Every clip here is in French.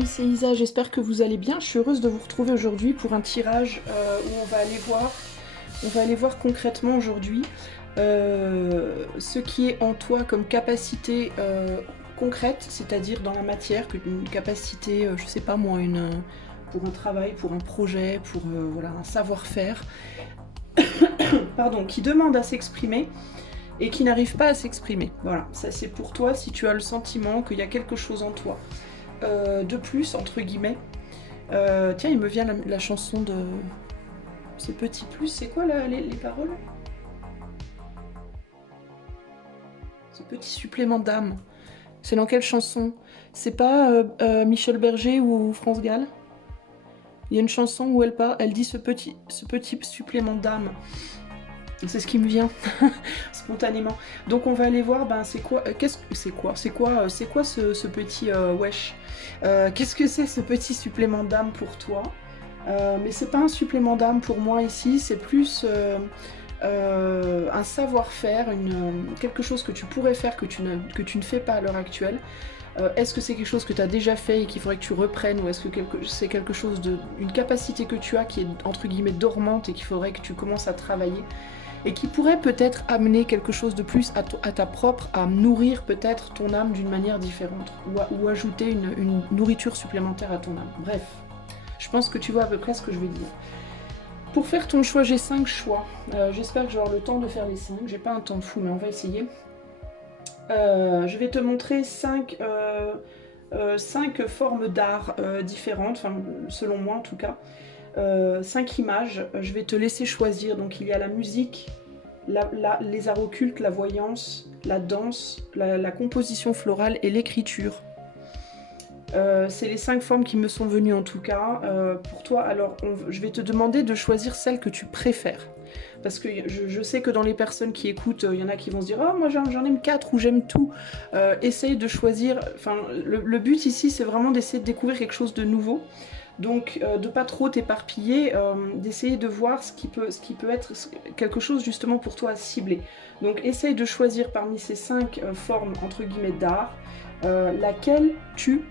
amis, c'est Isa, j'espère que vous allez bien. Je suis heureuse de vous retrouver aujourd'hui pour un tirage où on va aller voir concrètement aujourd'hui ce qui est en toi comme capacité concrète, c'est-à-dire dans la matière, une capacité, je sais pas moi, pour un travail, pour un projet, pour voilà, un savoir-faire, pardon, qui demande à s'exprimer et qui n'arrive pas à s'exprimer. Voilà, ça c'est pour toi si tu as le sentiment qu'il y a quelque chose en toi de plus, entre guillemets. Tiens, il me vient la chanson de ce petit plus, c'est quoi là, les paroles? Ce petit supplément d'âme. C'est dans quelle chanson? C'est pas Michel Berger ou France Gall? Il y a une chanson où elle dit ce petit supplément d'âme. C'est ce qui me vient spontanément. Donc on va aller voir, ben c'est quoi, c'est quoi ce petit wesh. Qu'est-ce que c'est ce petit supplément d'âme pour toi? Mais c'est pas un supplément d'âme pour moi ici, c'est plus un savoir-faire, quelque chose que tu pourrais faire que tu ne fais pas à l'heure actuelle. Est-ce que c'est quelque chose que tu as déjà fait et qu'il faudrait que tu reprennes, ou est-ce que c'est quelque chose une capacité que tu as qui est entre guillemets dormante et qu'il faudrait que tu commences à travailler et qui pourrait peut-être amener quelque chose de plus à ta propre, à nourrir peut-être ton âme d'une manière différente, ou ajouter une nourriture supplémentaire à ton âme. Bref, je pense que tu vois à peu près ce que je veux dire. Pour faire ton choix, j'ai 5 choix. J'espère que j'aurai le temps de faire les 5. J'ai pas un temps fou, mais on va essayer. Je vais te montrer 5 formes d'art différentes, enfin, selon moi en tout cas. 5 images, je vais te laisser choisir. Donc il y a la musique, les arts occultes, la voyance, la danse, la composition florale et l'écriture. C'est les 5 formes qui me sont venues en tout cas. Pour toi, alors je vais te demander de choisir celle que tu préfères. Parce que je sais que dans les personnes qui écoutent, il y en a qui vont se dire « Oh, moi j'en aime 4 ou j'aime tout ». Essaye de choisir, enfin le but ici c'est vraiment d'essayer de découvrir quelque chose de nouveau. Donc de pas trop t'éparpiller, d'essayer de voir ce qui peut être quelque chose justement pour toi à cibler. Donc essaye de choisir parmi ces 5 formes entre guillemets d'art, laquelle tu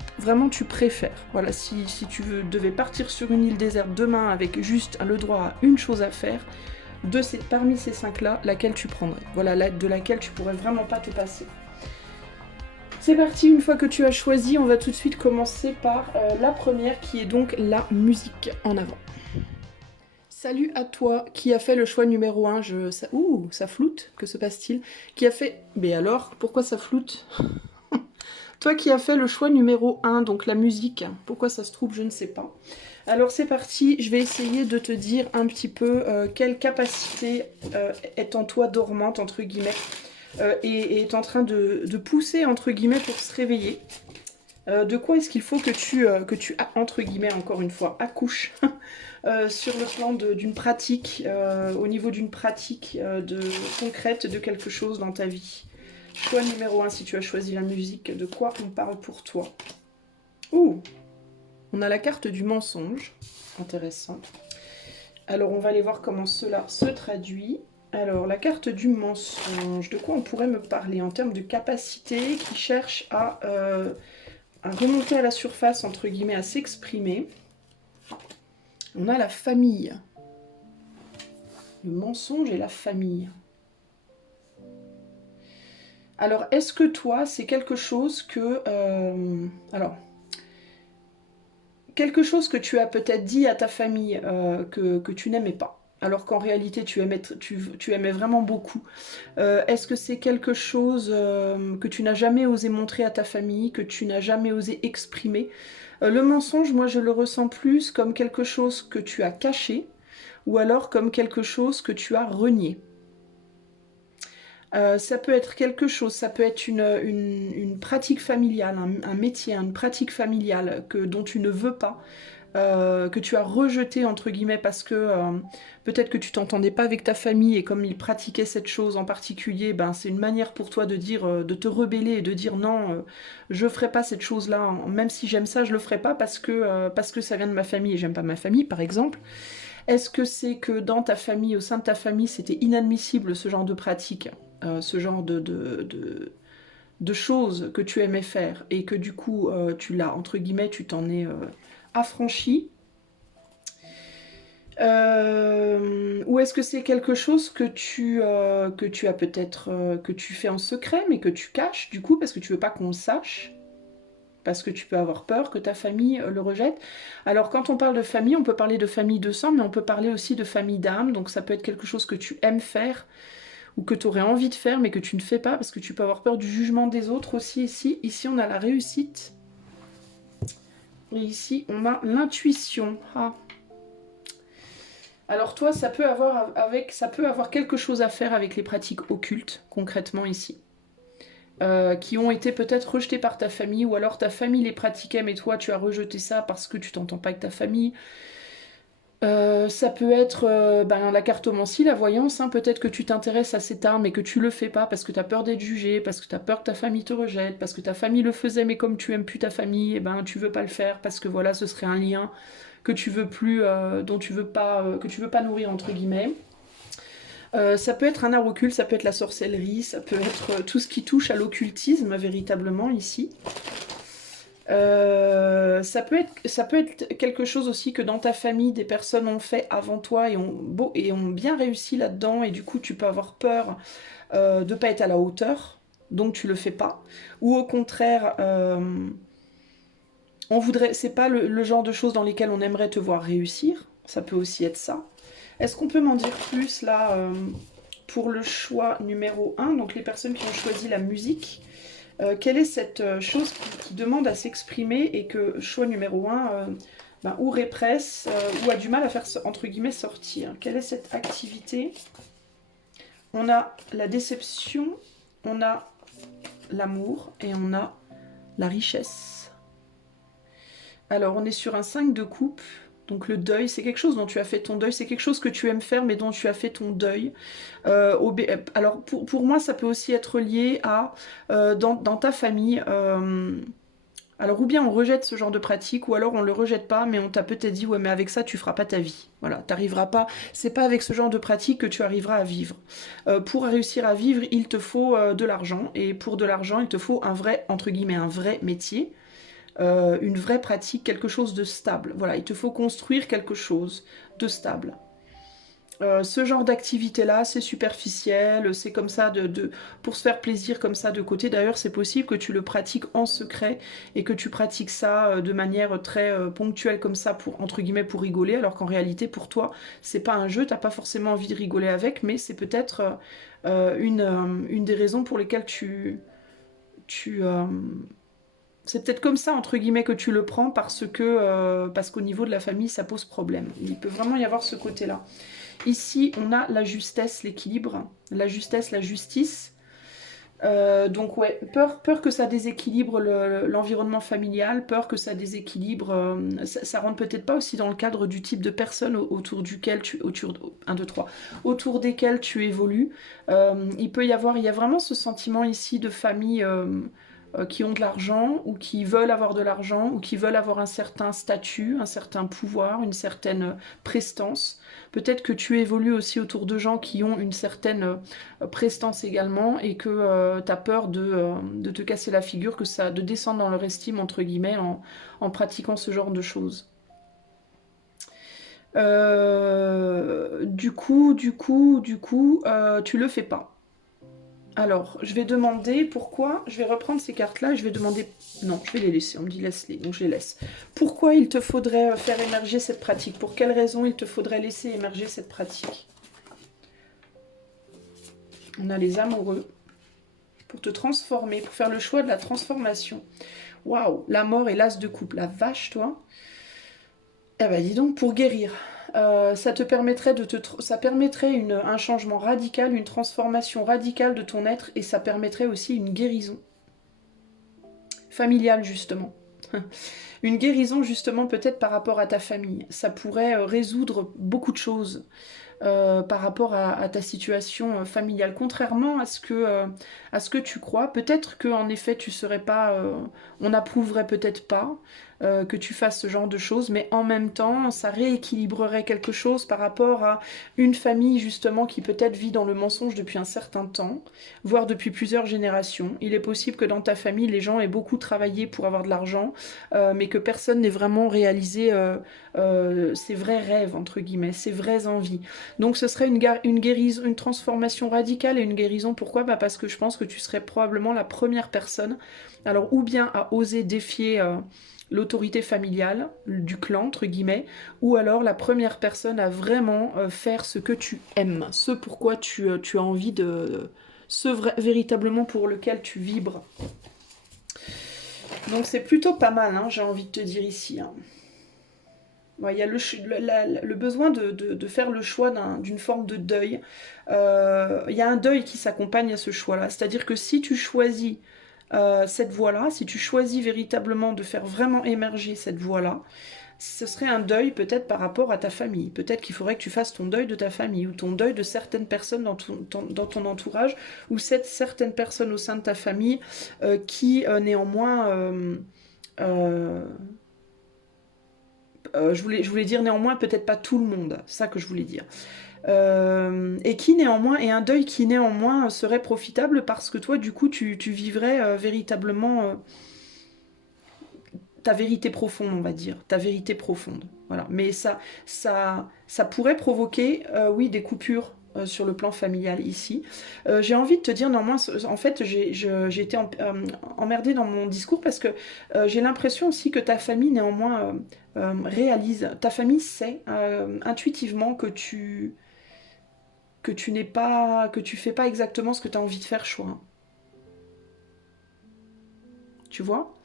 préfères. Voilà, si tu devais partir sur une île déserte demain avec juste le droit à une chose à faire, parmi ces 5 là, laquelle tu prendrais? Voilà, de laquelle tu pourrais vraiment pas te passer. C'est parti, une fois que tu as choisi, on va tout de suite commencer par la première qui est donc la musique en avant. Salut à toi qui a fait le choix numéro 1, ouh, ça floute, que se passe-t-il? Qui a fait... Mais alors, pourquoi ça floute? Toi qui as fait le choix numéro 1, donc la musique, pourquoi ça se trouve, je ne sais pas. Alors c'est parti, je vais essayer de te dire un petit peu quelle capacité est en toi dormante, entre guillemets, et est en train de pousser, entre guillemets, pour se réveiller. De quoi est-ce qu'il faut que tu entre guillemets, encore une fois, accouches sur le plan d'une pratique, au niveau d'une pratique concrète de quelque chose dans ta vie. Choix numéro 1, si tu as choisi la musique, de quoi on parle pour toi? Ouh, on a la carte du mensonge, intéressant. Alors on va aller voir comment cela se traduit. Alors la carte du mensonge, de quoi on pourrait me parler en termes de capacité qui cherche à remonter à la surface, entre guillemets, à s'exprimer. On a la famille. Le mensonge et la famille. Alors, est-ce que toi, c'est quelque chose que... quelque chose que tu as peut-être dit à ta famille que tu n'aimais pas, alors qu'en réalité, tu aimais vraiment beaucoup. Est-ce que c'est quelque chose que tu n'as jamais osé montrer à ta famille, que tu n'as jamais osé exprimer? Le mensonge, moi, je le ressens plus comme quelque chose que tu as caché, ou alors comme quelque chose que tu as renié. Ça peut être quelque chose, ça peut être une pratique familiale, un métier, une pratique familiale dont tu ne veux pas, que tu as rejeté entre guillemets parce que peut-être que tu t'entendais pas avec ta famille et comme ils pratiquaient cette chose en particulier, ben c'est une manière pour toi de dire, de te rebeller et de dire non, je ferai pas cette chose-là, même si j'aime ça, je le ferai pas parce que ça vient de ma famille et j'aime pas ma famille par exemple. Est-ce que c'est que dans ta famille, au sein de ta famille, c'était inadmissible ce genre de pratique, ce genre de choses que tu aimais faire et que du coup, tu l'as, entre guillemets, tu t'en es affranchi. Ou est-ce que c'est quelque chose que tu as peut-être, que tu fais en secret, mais que tu caches, du coup, parce que tu veux pas qu'on le sache, parce que tu peux avoir peur que ta famille le rejette. Alors, quand on parle de famille, on peut parler de famille de sang, mais on peut parler aussi de famille d'âme, donc ça peut être quelque chose que tu aimes faire, ou que tu aurais envie de faire, mais que tu ne fais pas, parce que tu peux avoir peur du jugement des autres aussi, ici. Ici, on a la réussite, et ici, on a l'intuition. Ah. Alors toi, ça peut avoir quelque chose à faire avec les pratiques occultes, concrètement ici, qui ont été peut-être rejetées par ta famille, ou alors ta famille les pratiquait, mais toi tu as rejeté ça parce que tu t'entends pas avec ta famille. Ça peut être la cartomancie, la voyance, hein. Peut-être que tu t'intéresses à cet art mais que tu le fais pas parce que tu as peur d'être jugé, parce que tu as peur que ta famille te rejette, parce que ta famille le faisait mais comme tu aimes plus ta famille, et ben tu veux pas le faire parce que voilà, ce serait un lien que tu veux plus, dont tu veux pas, que tu veux pas nourrir entre guillemets. Ça peut être un art occulte, ça peut être la sorcellerie, ça peut être tout ce qui touche à l'occultisme véritablement ici. Ça peut être quelque chose aussi que dans ta famille, des personnes ont fait avant toi et ont bien réussi là-dedans, et du coup tu peux avoir peur de ne pas être à la hauteur, donc tu le fais pas. Ou au contraire, c'est pas le genre de choses dans lesquelles on aimerait te voir réussir, ça peut aussi être ça. Est-ce qu'on peut m'en dire plus là pour le choix numéro 1, donc les personnes qui ont choisi la musique? Quelle est cette chose qui demande à s'exprimer et que choix numéro 1 ou répresse ou a du mal à faire entre guillemets sortir? Quelle est cette activité? On a la déception, on a l'amour et on a la richesse. Alors on est sur un 5 de coupe. Donc le deuil, c'est quelque chose dont tu as fait ton deuil, c'est quelque chose que tu aimes faire mais dont tu as fait ton deuil. Alors pour moi, ça peut aussi être lié à dans ta famille. Alors ou bien on rejette ce genre de pratique, ou alors on le rejette pas, mais on t'a peut-être dit ouais mais avec ça tu feras pas ta vie. Voilà, t'arriveras pas. C'est pas avec ce genre de pratique que tu arriveras à vivre. Pour réussir à vivre, il te faut de l'argent, et pour de l'argent, il te faut un vrai entre guillemets un vrai métier. Une vraie pratique, quelque chose de stable. Voilà, il te faut construire quelque chose de stable. Ce genre d'activité-là, c'est superficiel, c'est comme ça, pour se faire plaisir comme ça de côté. D'ailleurs, c'est possible que tu le pratiques en secret et que tu pratiques ça de manière très ponctuelle comme ça, pour, entre guillemets, pour rigoler, alors qu'en réalité, pour toi, c'est pas un jeu, t'as pas forcément envie de rigoler avec, mais c'est peut-être une des raisons pour lesquelles tu c'est peut-être comme ça, entre guillemets, que tu le prends parce qu'au niveau de la famille, ça pose problème. Il peut vraiment y avoir ce côté-là. Ici, on a la justesse, l'équilibre, la justesse, la justice. Donc ouais, peur que ça déséquilibre l'environnement familial, peur que ça déséquilibre, ça rentre peut-être pas aussi dans le cadre du type de personne autour duquel autour desquelles tu évolues. Il y a vraiment ce sentiment ici de famille qui ont de l'argent, ou qui veulent avoir de l'argent, ou qui veulent avoir un certain statut, un certain pouvoir, une certaine prestance. Peut-être que tu évolues aussi autour de gens qui ont une certaine prestance également, et que tu as peur de te casser la figure, de descendre dans leur estime, entre guillemets, en pratiquant ce genre de choses. Tu le fais pas. Alors, je vais demander pourquoi, je vais reprendre ces cartes-là et je vais demander... Non, je vais les laisser, on me dit laisse-les, donc je les laisse. Pourquoi il te faudrait faire émerger cette pratique? Pour quelles raisons il te faudrait laisser émerger cette pratique? On a les amoureux. Pour te transformer, pour faire le choix de la transformation. Waouh, la mort et l'as de coupe. La vache, toi. Eh ben dis donc, pour guérir. Ça te permettrait un changement radical, une transformation radicale de ton être, et ça permettrait aussi une guérison familiale, justement. Une guérison, justement, peut-être par rapport à ta famille. Ça pourrait résoudre beaucoup de choses par rapport à ta situation familiale. Contrairement à ce que tu crois, peut-être qu'en effet, tu serais pas... on n'approuverait peut-être pas. que tu fasses ce genre de choses, mais en même temps, ça rééquilibrerait quelque chose par rapport à une famille justement qui peut-être vit dans le mensonge depuis un certain temps, voire depuis plusieurs générations. Il est possible que dans ta famille, les gens aient beaucoup travaillé pour avoir de l'argent, mais que personne n'ait vraiment réalisé ses vrais rêves, entre guillemets, ses vraies envies. Donc ce serait une guérison, une transformation radicale et une guérison. Pourquoi? Bah parce que je pense que tu serais probablement la première personne, alors ou bien à oser défier l'autorité familiale, du clan, entre guillemets, ou alors la première personne à vraiment faire ce que tu aimes, ce pourquoi tu as envie de... véritablement pour lequel tu vibres. Donc c'est plutôt pas mal, hein, j'ai envie de te dire ici. Hein. Ouais, il y a le besoin de faire le choix d'une forme de deuil. Il y a un deuil qui s'accompagne à ce choix-là. C'est-à-dire que si tu choisis cette voie-là, si tu choisis véritablement de faire vraiment émerger cette voie-là, ce serait un deuil peut-être par rapport à ta famille. Peut-être qu'il faudrait que tu fasses ton deuil de ta famille ou ton deuil de certaines personnes dans ton entourage ou certaines personnes au sein de ta famille qui néanmoins... je voulais dire néanmoins peut-être pas tout le monde, c'est ça que je voulais dire. Et qui néanmoins, et un deuil qui néanmoins serait profitable parce que toi du coup tu vivrais véritablement ta vérité profonde, on va dire, ta vérité profonde. Voilà. Mais ça pourrait provoquer, oui, des coupures sur le plan familial ici. J'ai envie de te dire, néanmoins, en fait, j'ai été emmerdée dans mon discours parce que j'ai l'impression aussi que ta famille, néanmoins, réalise, ta famille sait intuitivement que tu n'es pas, que tu fais pas exactement ce que tu as envie de faire, choix. Tu vois?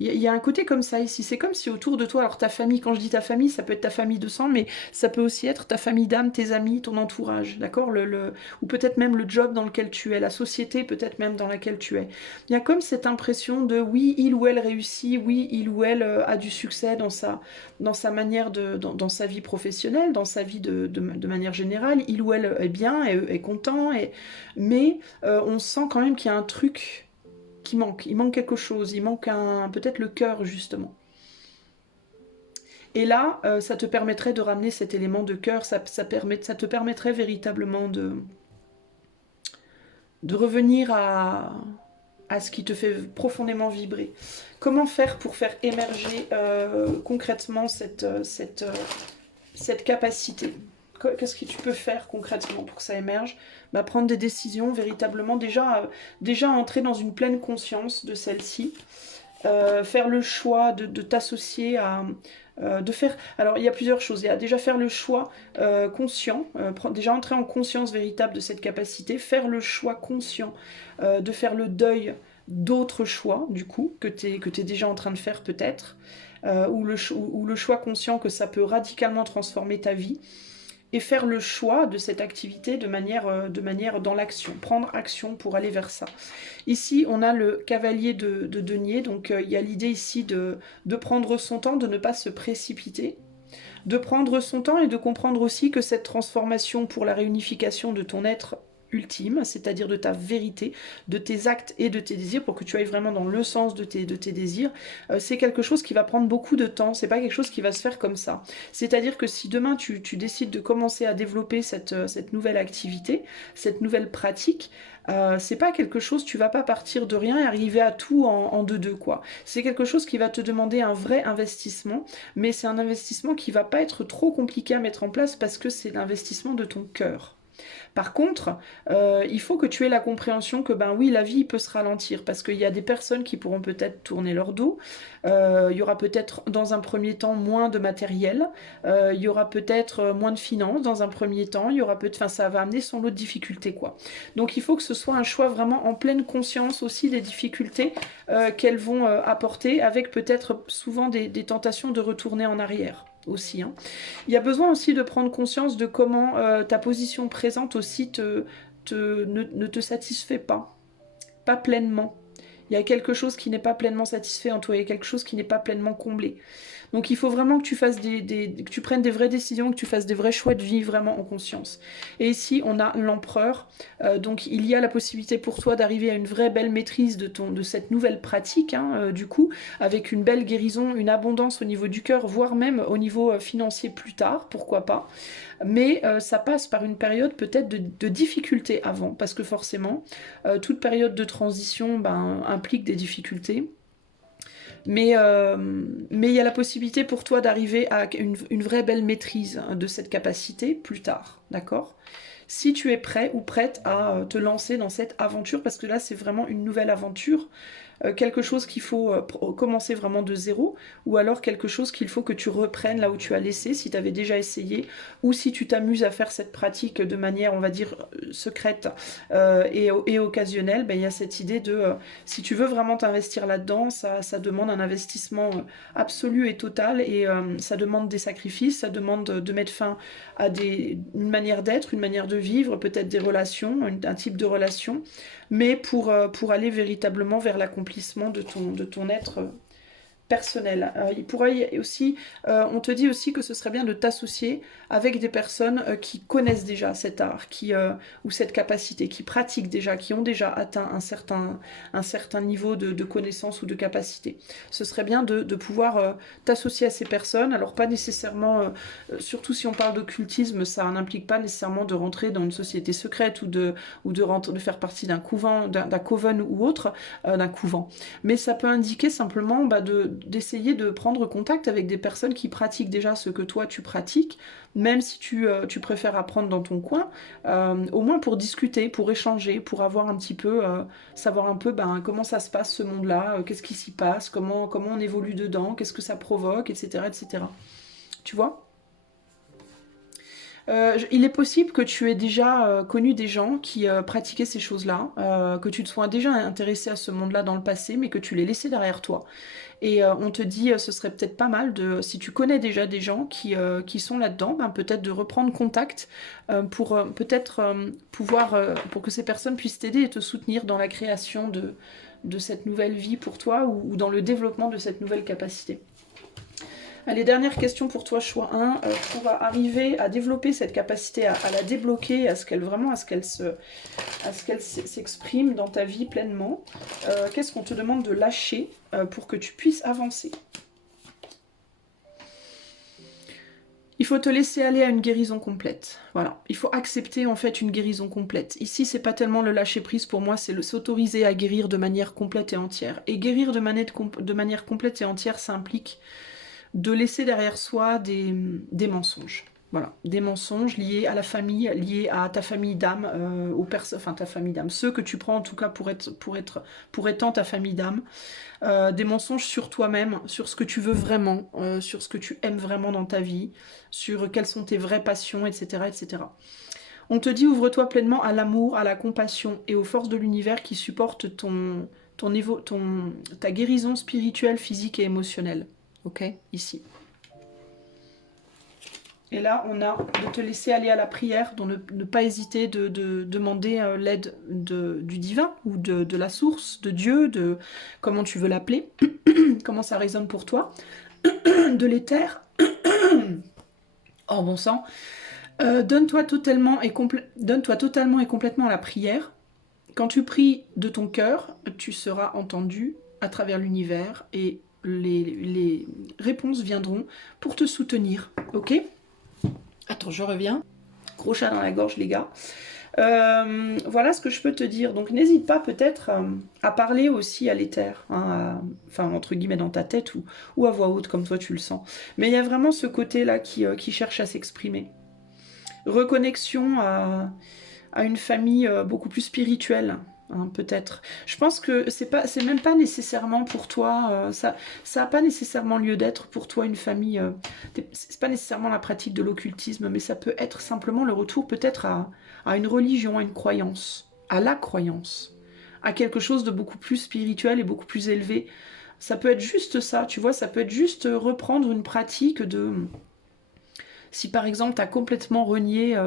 Il y a un côté comme ça ici. C'est comme si autour de toi, alors ta famille, quand je dis ta famille, ça peut être ta famille de sang, mais ça peut aussi être ta famille d'âme, tes amis, ton entourage, d'accord ou peut-être même le job dans lequel tu es, la société peut-être même dans laquelle tu es. Il y a comme cette impression de oui, il ou elle réussit, oui, il ou elle a du succès dans sa manière dans sa vie professionnelle, dans sa vie de manière générale, il ou elle est bien, est content, mais on sent quand même qu'il y a un truc qui manque. Il manque quelque chose, il manque peut-être le cœur justement. Et là, ça te permettrait de ramener cet élément de cœur, ça te permettrait véritablement de revenir à ce qui te fait profondément vibrer. Comment faire pour faire émerger concrètement cette capacité? Qu'est-ce que tu peux faire concrètement pour que ça émerge? Bah, prendre des décisions véritablement, déjà entrer dans une pleine conscience de celle-ci, faire le choix de t'associer à... de faire... Alors il y a plusieurs choses, il y a déjà faire le choix conscient, déjà entrer en conscience véritable de cette capacité, faire le choix conscient de faire le deuil d'autres choix du coup que tu es déjà en train de faire peut-être, ou le choix conscient que ça peut radicalement transformer ta vie, et faire le choix de cette activité de manière dans l'action, prendre action pour aller vers ça. Ici, on a le cavalier de denier, donc il y a l'idée ici de prendre son temps, de ne pas se précipiter, de prendre son temps et de comprendre aussi que cette transformation pour la réunification de ton être ultime, c'est-à-dire de ta vérité, de tes actes et de tes désirs, pour que tu ailles vraiment dans le sens de tes désirs, c'est quelque chose qui va prendre beaucoup de temps, c'est pas quelque chose qui va se faire comme ça. C'est-à-dire que si demain tu décides de commencer à développer cette nouvelle activité, cette nouvelle pratique, c'est pas quelque chose, tu vas pas partir de rien et arriver à tout en deux quoi. C'est quelque chose qui va te demander un vrai investissement, mais c'est un investissement qui va pas être trop compliqué à mettre en place parce que c'est l'investissement de ton cœur. Par contre, il faut que tu aies la compréhension que ben oui, la vie peut se ralentir parce qu'il y a des personnes qui pourront peut-être tourner leur dos. Il y aura peut-être dans un premier temps moins de matériel. Il y aura peut-être moins de finances dans un premier temps. Il y aura enfin, ça va amener son lot de difficultés quoi. Donc il faut que ce soit un choix vraiment en pleine conscience aussi des difficultés qu'elles vont apporter, avec peut-être souvent des tentations de retourner en arrière aussi. Hein. Il y a besoin aussi de prendre conscience de comment ta position présente aussi ne te satisfait pas pleinement. Il y a quelque chose qui n'est pas pleinement satisfait en toi, il y a quelque chose qui n'est pas pleinement comblé. Donc il faut vraiment que tu fasses que tu prennes des vraies décisions, que tu fasses des vrais choix de vie vraiment en conscience. Et ici, on a l'empereur. Donc il y a la possibilité pour toi d'arriver à une vraie belle maîtrise de cette nouvelle pratique, hein, du coup, avec une belle guérison, une abondance au niveau du cœur, voire même au niveau financier plus tard, pourquoi pas. Mais ça passe par une période peut-être de difficulté avant, parce que forcément, toute période de transition implique des difficultés. Mais il y a la possibilité pour toi d'arriver à une vraie belle maîtrise de cette capacité plus tard, d'accord? Si tu es prêt ou prête à te lancer dans cette aventure, parce que là c'est vraiment une nouvelle aventure, quelque chose qu'il faut commencer vraiment de zéro, ou alors quelque chose qu'il faut que tu reprennes là où tu as laissé, si tu avais déjà essayé, ou si tu t'amuses à faire cette pratique de manière, on va dire, secrète et occasionnelle, ben, il y a cette idée de, si tu veux vraiment t'investir là-dedans, ça demande un investissement absolu et total, et ça demande des sacrifices, ça demande de mettre fin à une manière d'être, une manière de vivre, peut-être des relations, un type de relation, mais pour aller véritablement vers l'accomplissement de ton être personnel. Il pourrait aussi, on te dit aussi que ce serait bien de t'associer avec des personnes qui connaissent déjà cet art, ou cette capacité, qui pratiquent déjà, qui ont déjà atteint un certain niveau de connaissance ou de capacité. Ce serait bien de pouvoir t'associer à ces personnes, alors pas nécessairement, surtout si on parle d'occultisme, ça n'implique pas nécessairement de rentrer dans une société secrète ou de faire partie d'un couvent, d'un coven ou autre, d'un couvent. Mais ça peut indiquer simplement d'essayer de prendre contact avec des personnes qui pratiquent déjà ce que toi tu pratiques, même si tu préfères apprendre dans ton coin, au moins pour discuter, pour échanger, pour avoir un petit peu, savoir un peu comment ça se passe ce monde-là, qu'est-ce qui s'y passe, comment on évolue dedans, qu'est-ce que ça provoque, etc. etc. Tu vois ? Il est possible que tu aies déjà connu des gens qui pratiquaient ces choses-là, que tu te sois déjà intéressé à ce monde-là dans le passé, mais que tu l'aies laissé derrière toi. Et on te dit, ce serait peut-être pas mal, si tu connais déjà des gens qui sont là-dedans, peut-être de reprendre contact pour peut-être pouvoir, pour que ces personnes puissent t'aider et te soutenir dans la création de cette nouvelle vie pour toi ou dans le développement de cette nouvelle capacité. Allez, dernière question pour toi, choix 1. Pour arriver à développer cette capacité, à la débloquer, à ce qu'elle s'exprime dans ta vie pleinement, qu'est-ce qu'on te demande de lâcher pour que tu puisses avancer? Il faut te laisser aller à une guérison complète. Voilà, il faut accepter en fait une guérison complète. Ici, c'est pas tellement le lâcher prise pour moi, c'est s'autoriser à guérir de manière complète et entière. Et guérir de manière complète et entière, ça implique de laisser derrière soi des mensonges. Voilà, des mensonges liés à la famille, liés à ta famille d'âme, enfin ta famille d'âme, ceux que tu prends en tout cas pour étant ta famille d'âme, des mensonges sur toi-même, sur ce que tu veux vraiment, sur ce que tu aimes vraiment dans ta vie, sur quelles sont tes vraies passions, etc. etc. On te dit ouvre-toi pleinement à l'amour, à la compassion et aux forces de l'univers qui supportent ta guérison spirituelle, physique et émotionnelle. Ok, ici. Et là, on a de te laisser aller à la prière, donc ne pas hésiter de demander l'aide du divin ou de la source, de Dieu, de comment tu veux l'appeler, comment ça résonne pour toi, de l'éther. Oh bon sang. Donne-toi totalement et complètement à la prière. Quand tu pries de ton cœur, tu seras entendu à travers l'univers et les réponses viendront pour te soutenir, ok? Attends, je reviens. Gros chat dans la gorge, les gars. Voilà ce que je peux te dire. Donc n'hésite pas peut-être à parler aussi à l'éther, hein, enfin entre guillemets dans ta tête ou à voix haute comme toi tu le sens. Mais il y a vraiment ce côté-là qui cherche à s'exprimer. Reconnexion à une famille beaucoup plus spirituelle. Hein, peut-être. Je pense que c'est même pas nécessairement pour toi, ça n'a pas nécessairement lieu d'être pour toi une famille, c'est pas nécessairement la pratique de l'occultisme, mais ça peut être simplement le retour peut-être à une religion, à une croyance, à la croyance, à quelque chose de beaucoup plus spirituel et beaucoup plus élevé. Ça peut être juste ça, tu vois, ça peut être juste reprendre une pratique de... Si par exemple tu as complètement renié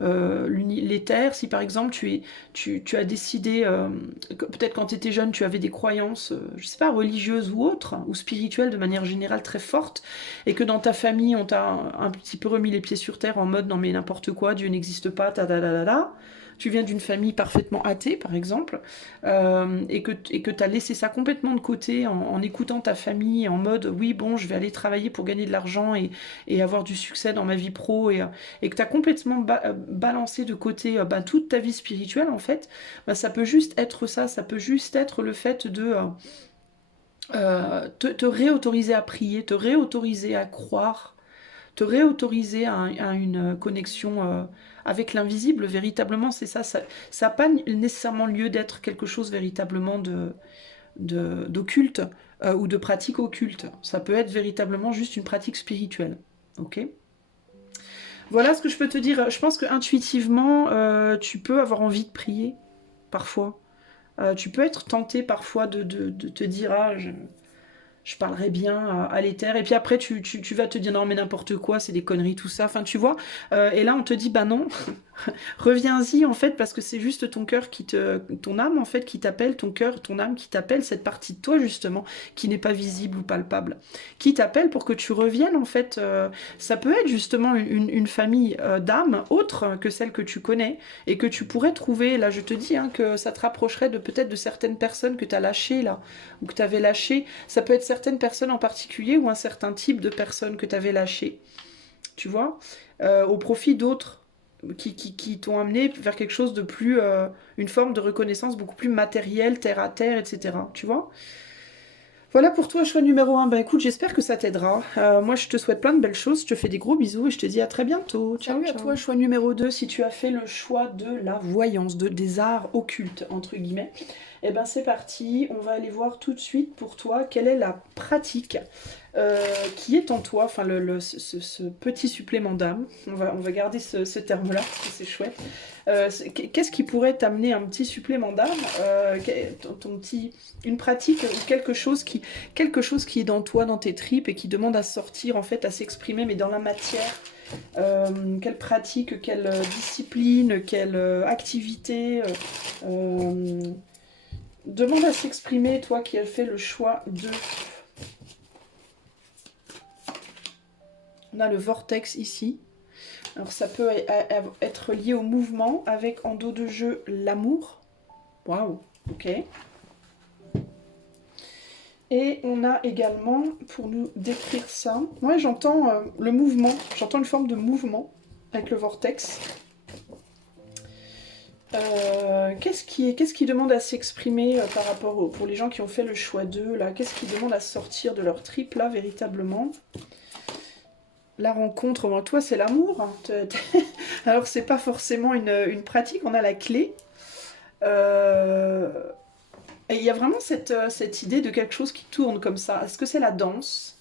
l'éther, si par exemple tu as décidé, peut-être quand tu étais jeune tu avais des croyances, je sais pas, religieuses ou autres, ou spirituelles de manière générale très fortes, et que dans ta famille on t'a un petit peu remis les pieds sur terre en mode non mais n'importe quoi, Dieu n'existe pas, ta da da da da. Tu viens d'une famille parfaitement athée, par exemple, et que tu as laissé ça complètement de côté en écoutant ta famille, en mode oui, bon, je vais aller travailler pour gagner de l'argent et avoir du succès dans ma vie pro, et que tu as complètement balancé de côté toute ta vie spirituelle, en fait, bah, ça peut juste être ça, ça peut juste être le fait de te réautoriser à prier, te réautoriser à croire, te réautoriser à une connexion avec l'invisible, véritablement, c'est ça. Ça n'a pas nécessairement lieu d'être quelque chose véritablement d'occulte ou de pratique occulte. Ça peut être véritablement juste une pratique spirituelle. Ok ? Voilà ce que je peux te dire. Je pense que intuitivement, tu peux avoir envie de prier, parfois. Tu peux être tenté parfois de te dire, ah, je parlerai bien à l'éther, et puis après tu vas te dire non mais n'importe quoi, c'est des conneries tout ça, enfin tu vois, et là on te dit bah non, reviens-y en fait, parce que c'est juste ton cœur ton âme en fait qui t'appelle, ton cœur, ton âme qui t'appelle, cette partie de toi justement qui n'est pas visible ou palpable, qui t'appelle pour que tu reviennes en fait. Ça peut être justement une famille d'âmes autre que celle que tu connais, et que tu pourrais trouver, là je te dis hein, que ça te rapprocherait de peut-être de certaines personnes que tu as lâchées là, ou que tu avais lâchées. Ça peut être certaines personnes en particulier ou un certain type de personnes que tu avais lâchées, tu vois, au profit d'autres qui t'ont amené vers quelque chose de plus, une forme de reconnaissance beaucoup plus matérielle, terre à terre, etc. Tu vois. Voilà pour toi, choix numéro un. Bah écoute, j'espère que ça t'aidera. Moi, je te souhaite plein de belles choses. Je te fais des gros bisous et je te dis à très bientôt. Ciao, salut à toi, choix numéro 2. Si tu as fait le choix de la voyance, des arts occultes, entre guillemets, eh ben c'est parti. On va aller voir tout de suite pour toi quelle est la pratique qui est en toi, enfin ce petit supplément d'âme. On va garder ce terme-là parce que c'est chouette. Qu'est-ce qui pourrait t'amener un petit supplément d'âme, une pratique ou quelque chose qui est dans toi, dans tes tripes, et qui demande à sortir, en fait, à s'exprimer, mais dans la matière. Quelle pratique, quelle discipline, quelle activité demande à s'exprimer, toi qui as fait le choix de... On a le vortex ici. Alors ça peut être lié au mouvement, avec en dos de jeu l'amour. Waouh, ok. Et on a également, pour nous décrire ça, ouais, j'entends le mouvement, j'entends une forme de mouvement avec le vortex. Qu'est-ce qui demande à s'exprimer par rapport pour les gens qui ont fait le choix d'eux, là? Qu'est-ce qui demande à sortir de leur trip, là, véritablement? La rencontre, bon, toi, c'est l'amour. Hein. Alors, c'est pas forcément une pratique, on a la clé. Et il y a vraiment cette idée de quelque chose qui tourne comme ça. Est-ce que c'est la danse?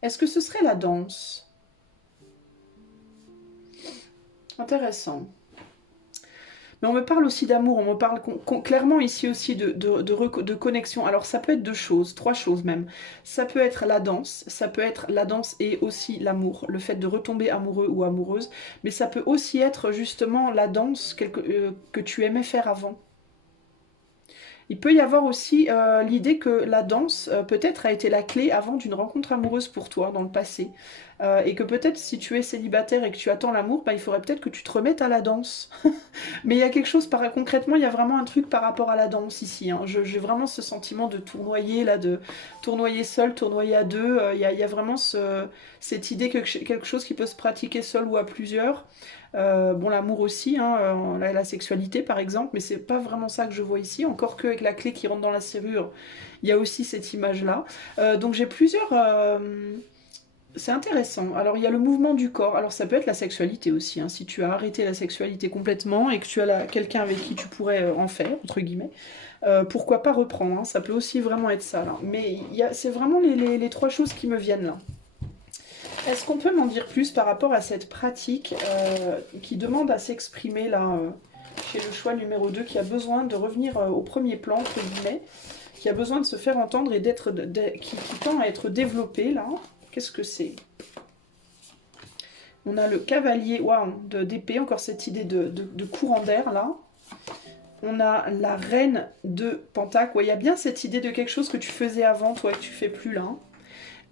Est-ce que ce serait la danse? Intéressant. Mais on me parle aussi d'amour, on me parle clairement ici aussi de connexion. Alors ça peut être deux choses, trois choses même. Ça peut être la danse, et aussi l'amour, le fait de retomber amoureux ou amoureuse. Mais ça peut aussi être justement la danse que tu aimais faire avant. Il peut y avoir aussi l'idée que la danse peut-être a été la clé avant d'une rencontre amoureuse pour toi dans le passé. Et que peut-être si tu es célibataire et que tu attends l'amour, bah, il faudrait peut-être que tu te remettes à la danse. Mais il y a quelque chose, concrètement, il y a vraiment un truc par rapport à la danse ici. Hein. J'ai vraiment ce sentiment de tournoyer, là, de tournoyer seul, tournoyer à deux. Il y a vraiment cette idée que quelque chose qui peut se pratiquer seul ou à plusieurs. Bon, l'amour aussi, hein, la sexualité par exemple, mais c'est pas vraiment ça que je vois ici, encore qu'avec la clé qui rentre dans la serrure, il y a aussi cette image-là. Donc j'ai plusieurs... c'est intéressant. Alors il y a le mouvement du corps, alors ça peut être la sexualité aussi, hein, si tu as arrêté la sexualité complètement et que tu as quelqu'un avec qui tu pourrais en faire, entre guillemets, pourquoi pas reprendre, hein, ça peut aussi vraiment être ça, là. Mais c'est vraiment les trois choses qui me viennent là. Est-ce qu'on peut m'en dire plus par rapport à cette pratique qui demande à s'exprimer là chez le choix numéro 2, qui a besoin de revenir au premier plan, entre guillemets, qui a besoin de se faire entendre et qui tend à être développé là? Qu'est-ce que c'est? On a le cavalier, waouh, d'épée, encore cette idée de courant d'air là. On a la reine de pentacle. Ouais, il y a bien cette idée de quelque chose que tu faisais avant, toi, que tu fais plus là.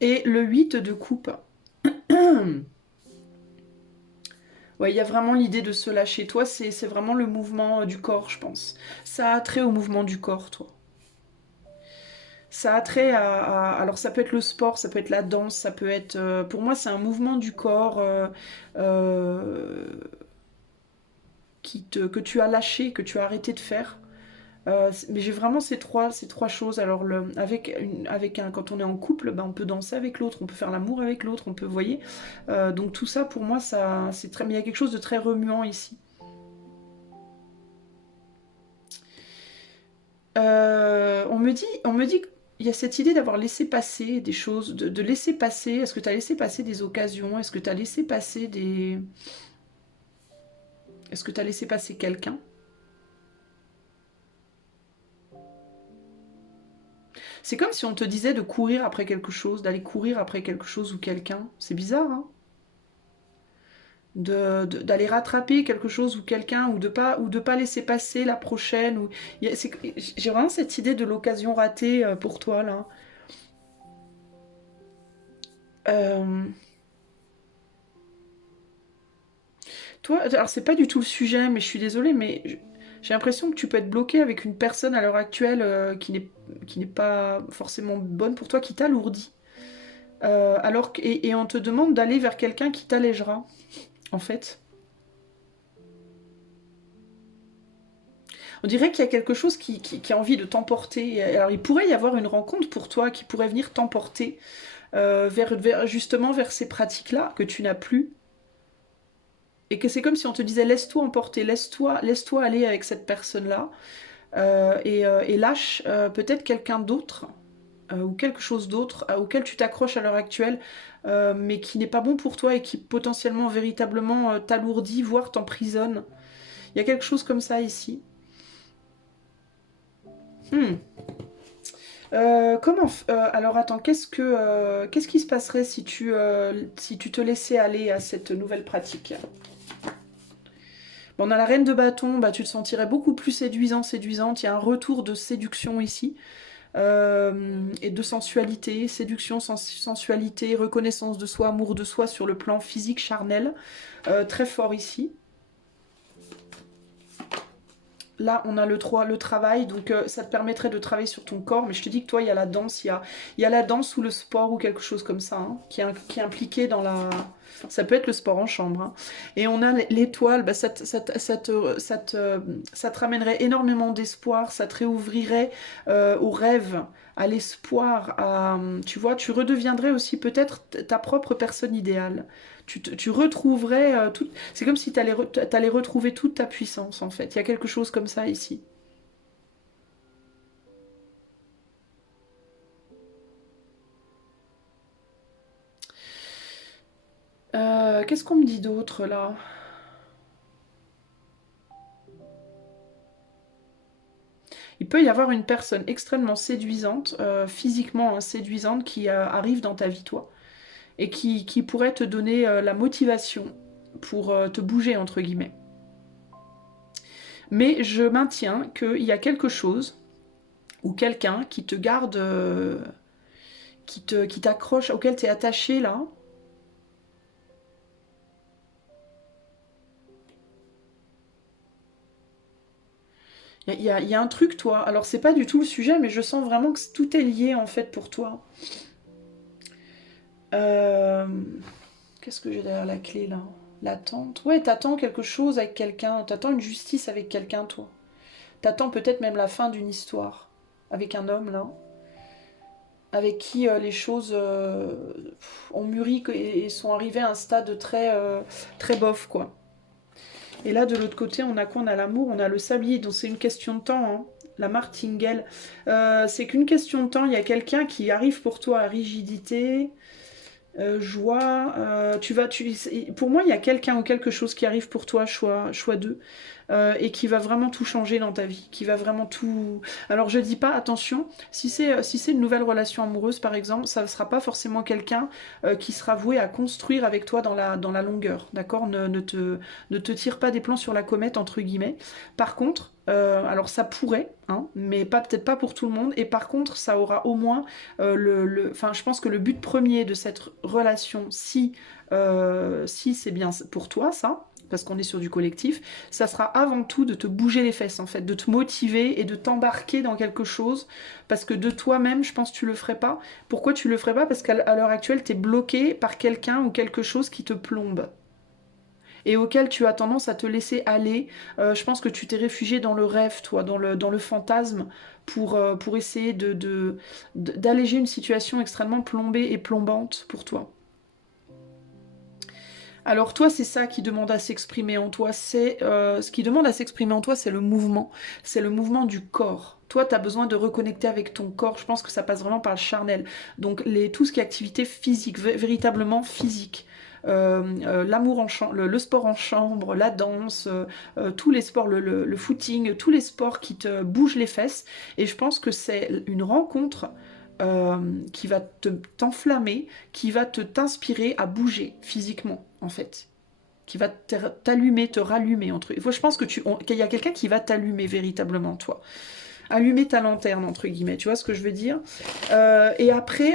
Et le 8 de coupe. Ouais, il y a vraiment l'idée de se lâcher. Toi, c'est vraiment le mouvement du corps, je pense. Ça a trait au mouvement du corps, toi. Ça a trait alors ça peut être le sport, ça peut être la danse, ça peut être... pour moi, c'est un mouvement du corps euh, que tu as lâché, que tu as arrêté de faire. Mais j'ai vraiment ces trois choses. Alors, quand on est en couple, ben, on peut danser avec l'autre, on peut faire l'amour avec l'autre, on peut, vous voyez. Donc tout ça, pour moi, c'est très... Mais il y a quelque chose de très remuant ici. On me dit qu'il y a cette idée d'avoir laissé passer des choses, de laisser passer. Est-ce que tu as laissé passer des occasions? Est-ce que tu as laissé passer des... Est-ce que tu as laissé passer quelqu'un? C'est comme si on te disait de courir après quelque chose, d'aller courir après quelque chose ou quelqu'un. C'est bizarre, hein? D'aller rattraper quelque chose ou quelqu'un ou de pas laisser passer la prochaine. J'ai vraiment cette idée de l'occasion ratée pour toi, là. Euh, Toi, alors c'est pas du tout le sujet, mais je suis désolée, mais j'ai l'impression que tu peux être bloqué avec une personne à l'heure actuelle qui n'est pas forcément bonne pour toi, qui t'alourdit. Et on te demande d'aller vers quelqu'un qui t'allégera, en fait. On dirait qu'il y a quelque chose qui a envie de t'emporter. Alors il pourrait y avoir une rencontre pour toi qui pourrait venir t'emporter justement vers ces pratiques-là que tu n'as plus. Et que c'est comme si on te disait laisse-toi emporter, laisse-toi aller avec cette personne-là. Et lâche peut-être quelqu'un d'autre ou quelque chose d'autre auquel tu t'accroches à l'heure actuelle, mais qui n'est pas bon pour toi et qui potentiellement, véritablement t'alourdit, voire t'emprisonne. Il y a quelque chose comme ça ici. Hmm. Alors attends, qu'est-ce qui se passerait si tu te laissais aller à cette nouvelle pratique? Bon, on a la reine de bâton, bah, tu te sentirais beaucoup plus séduisant, séduisante. Il y a un retour de séduction ici. Et de sensualité, séduction, sensualité, reconnaissance de soi, amour de soi sur le plan physique, charnel, très fort ici. Là, on a le 3, le travail, donc ça te permettrait de travailler sur ton corps, mais je te dis que toi, il y a la danse, il y a la danse ou le sport ou quelque chose comme ça, hein, qui est impliqué dans la... Ça peut être le sport en chambre, hein. Et on a l'étoile, bah, ça te ramènerait énormément d'espoir, ça te réouvrirait au rêve, à l'espoir, tu vois, tu redeviendrais aussi peut-être ta propre personne idéale. Tu retrouverais tout. C'est comme si tu allais retrouver toute ta puissance, en fait. Il y a quelque chose comme ça ici. Qu'est-ce qu'on me dit d'autre, là? Il peut y avoir une personne extrêmement séduisante, physiquement hein, séduisante, qui arrive dans ta vie, toi, et qui pourrait te donner la motivation pour te bouger, entre guillemets. Mais je maintiens qu'il y a quelque chose ou quelqu'un qui te garde, qui t'accroche, auquel tu es attaché, là. Il y a un truc, toi. Alors, c'est pas du tout le sujet, mais je sens vraiment que tout est lié, en fait, pour toi. Euh, Qu'est-ce que j'ai derrière la clé, là? L'attente. Ouais, t'attends quelque chose avec quelqu'un. T'attends une justice avec quelqu'un, toi. T'attends peut-être même la fin d'une histoire. Avec un homme, là. Avec qui les choses ont mûri et sont arrivées à un stade très bof, quoi. Et là, de l'autre côté, on a quoi? On a l'amour, on a le sablier, donc c'est une question de temps, hein. La martingale. C'est qu'une question de temps, il y a quelqu'un qui arrive pour toi à rigidité. Joie, pour moi, il y a quelqu'un ou quelque chose qui arrive pour toi, choix 2, et qui va vraiment tout changer dans ta vie, qui va vraiment tout... Alors je dis pas, attention, si c'est une nouvelle relation amoureuse par exemple, ça ne sera pas forcément quelqu'un qui sera voué à construire avec toi dans la longueur, d'accord, ne te tire pas des plans sur la comète, entre guillemets. Par contre, alors ça pourrait, hein, mais peut-être pas pour tout le monde, et par contre ça aura au moins enfin, je pense que le but premier de cette relation, si c'est bien pour toi, ça, parce qu'on est sur du collectif, ça sera avant tout de te bouger les fesses, en fait, de te motiver et de t'embarquer dans quelque chose, parce que de toi-même, je pense que tu le ferais pas. Pourquoi tu le ferais pas? Parce qu'à l'heure actuelle, tu es bloqué par quelqu'un ou quelque chose qui te plombe et auquel tu as tendance à te laisser aller. Je pense que tu t'es réfugié dans le rêve, toi, dans le fantasme, pour essayer d'alléger une situation extrêmement plombée et plombante pour toi. Alors toi, c'est ça qui demande à s'exprimer en toi. Ce qui demande à s'exprimer en toi, c'est le mouvement. C'est le mouvement du corps. Toi, tu as besoin de reconnecter avec ton corps. Je pense que ça passe vraiment par le charnel. Donc tout ce qui est activité physique, véritablement physique. L'amour en chambre, le sport en chambre, la danse, tous les sports, le footing, tous les sports qui te bougent les fesses. Et je pense que c'est une rencontre qui va t'enflammer, qui va t'inspirer à bouger physiquement, en fait. Qui va t'allumer, te rallumer. Je pense qu'il y a quelqu'un qui va t'allumer véritablement, toi. Allumer ta lanterne, entre guillemets, tu vois ce que je veux dire. Et après,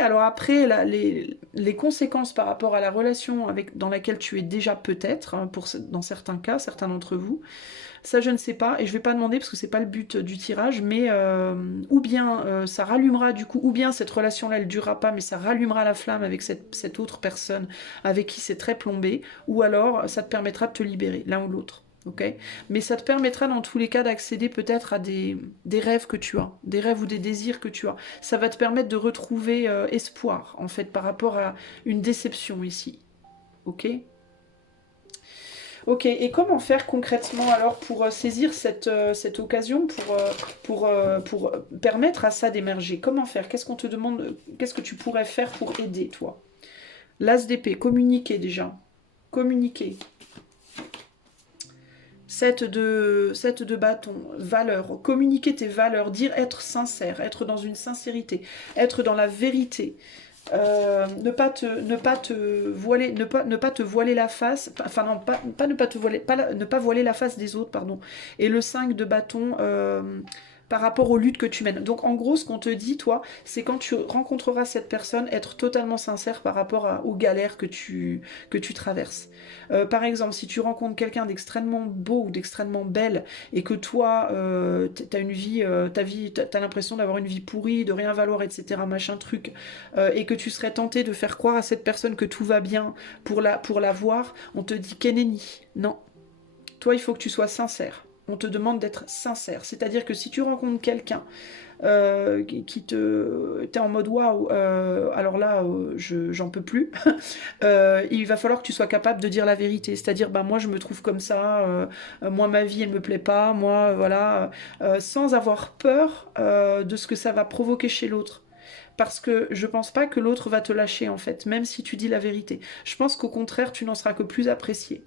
les conséquences par rapport à la relation dans laquelle tu es déjà peut-être, hein, dans certains cas, certains d'entre vous, ça, je ne sais pas, et je vais pas demander parce que c'est pas le but du tirage, mais ou bien ça rallumera du coup, ou bien cette relation-là, elle durera pas, mais ça rallumera la flamme avec cette autre personne avec qui c'est très plombé, ou alors ça te permettra de te libérer, l'un ou l'autre. Ok, mais ça te permettra dans tous les cas d'accéder peut-être à des rêves que tu as, des rêves ou des désirs que tu as. Ça va te permettre de retrouver espoir, en fait, par rapport à une déception ici. Ok. Ok, et comment faire concrètement alors pour saisir cette occasion, pour permettre à ça d'émerger? Comment faire? Qu'est-ce qu'on te demande? Qu'est-ce que tu pourrais faire pour aider, toi? L'as d'épée, communiquer déjà. Communiquer. 7 de bâton, valeurs, communiquer tes valeurs, dire être sincère, être dans une sincérité, être dans la vérité. Ne pas te voiler, ne pas te voiler la face, enfin non, pas ne pas te voiler, ne pas voiler la face des autres, pardon. Et le 5 de bâton par rapport aux luttes que tu mènes. Donc en gros, ce qu'on te dit, toi, c'est quand tu rencontreras cette personne, être totalement sincère par rapport aux galères que tu traverses. Par exemple, si tu rencontres quelqu'un d'extrêmement beau ou d'extrêmement belle et que toi, t'as une vie, t'as l'impression d'avoir une vie pourrie, de rien valoir, etc., machin truc, et que tu serais tenté de faire croire à cette personne que tout va bien pour la voir, on te dit qu'ennemi. Non. Toi, il faut que tu sois sincère. On te demande d'être sincère. C'est-à-dire que si tu rencontres quelqu'un t'es en mode waouh, alors là, j'en peux plus, il va falloir que tu sois capable de dire la vérité. C'est-à-dire, bah, moi, je me trouve comme ça, moi, ma vie, elle me plaît pas, moi, voilà, sans avoir peur de ce que ça va provoquer chez l'autre. Parce que je pense pas que l'autre va te lâcher en fait, même si tu dis la vérité. Je pense qu'au contraire, tu n'en seras que plus apprécié.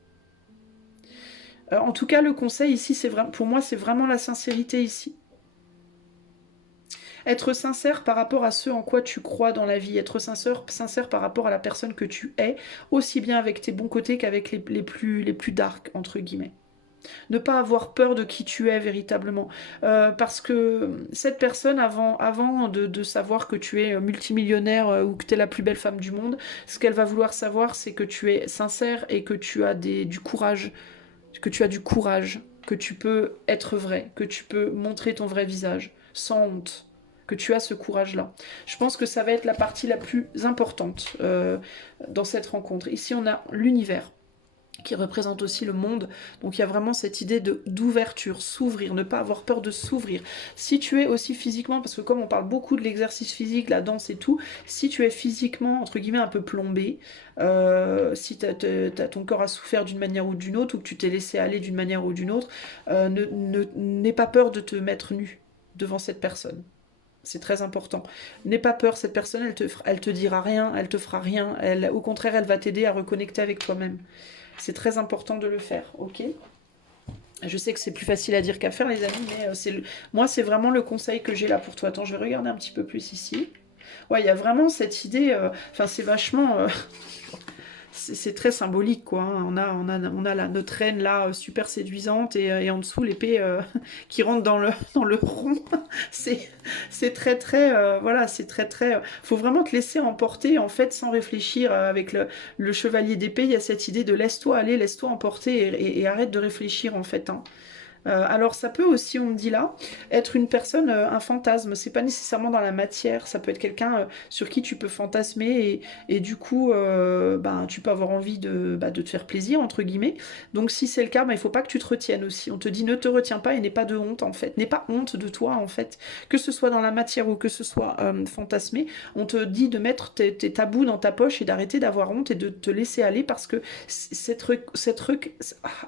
En tout cas, le conseil ici, pour moi, c'est vraiment la sincérité ici. Être sincère par rapport à ce en quoi tu crois dans la vie, être sincère par rapport à la personne que tu es, aussi bien avec tes bons côtés qu'avec les plus dark, entre guillemets. Ne pas avoir peur de qui tu es véritablement. Parce que cette personne, avant de savoir que tu es multimillionnaire ou que tu es la plus belle femme du monde, ce qu'elle va vouloir savoir, c'est que tu es sincère et que tu as du courage. Que tu as du courage. Que tu peux être vrai. Que tu peux montrer ton vrai visage. Sans honte. Que tu as ce courage-là. Je pense que ça va être la partie la plus importante dans cette rencontre. Ici, on a l'univers qui représente aussi le monde. Donc il y a vraiment cette idée d'ouverture, s'ouvrir, ne pas avoir peur de s'ouvrir. Si tu es aussi physiquement, parce que comme on parle beaucoup de l'exercice physique, la danse et tout, si tu es physiquement, entre guillemets, un peu plombé, si ton corps a souffert d'une manière ou d'une autre, ou que tu t'es laissé aller d'une manière ou d'une autre, n'aie pas peur de te mettre nu devant cette personne. C'est très important. N'aie pas peur, cette personne, elle te dira rien, elle te fera rien. Au contraire, elle va t'aider à reconnecter avec toi-même. C'est très important de le faire, ok? Je sais que c'est plus facile à dire qu'à faire, les amis, mais moi, c'est vraiment le conseil que j'ai là pour toi. Attends, je vais regarder un petit peu plus ici. Ouais, il y a vraiment cette idée, enfin, c'est vachement... c'est très symbolique, quoi. Hein. On a notre reine là, super séduisante, et en dessous l'épée qui rentre dans le rond. c'est très très, voilà, c'est très très. Faut vraiment te laisser emporter en fait sans réfléchir. Avec le chevalier d'épée, il y a cette idée de laisse-toi aller, laisse-toi emporter et arrête de réfléchir en fait. Hein. Alors ça peut aussi, on me dit là, être une personne, un fantasme. C'est pas nécessairement dans la matière. Ça peut être quelqu'un sur qui tu peux fantasmer et du coup, ben, tu peux avoir envie de te faire plaisir entre guillemets. Donc si c'est le cas, ben, il faut pas que tu te retiennes aussi. On te dit ne te retiens pas et n'aie pas de honte en fait. N'aie pas honte de toi en fait. Que ce soit dans la matière ou que ce soit fantasmé, on te dit de mettre tes tabous dans ta poche et d'arrêter d'avoir honte et de te laisser aller parce que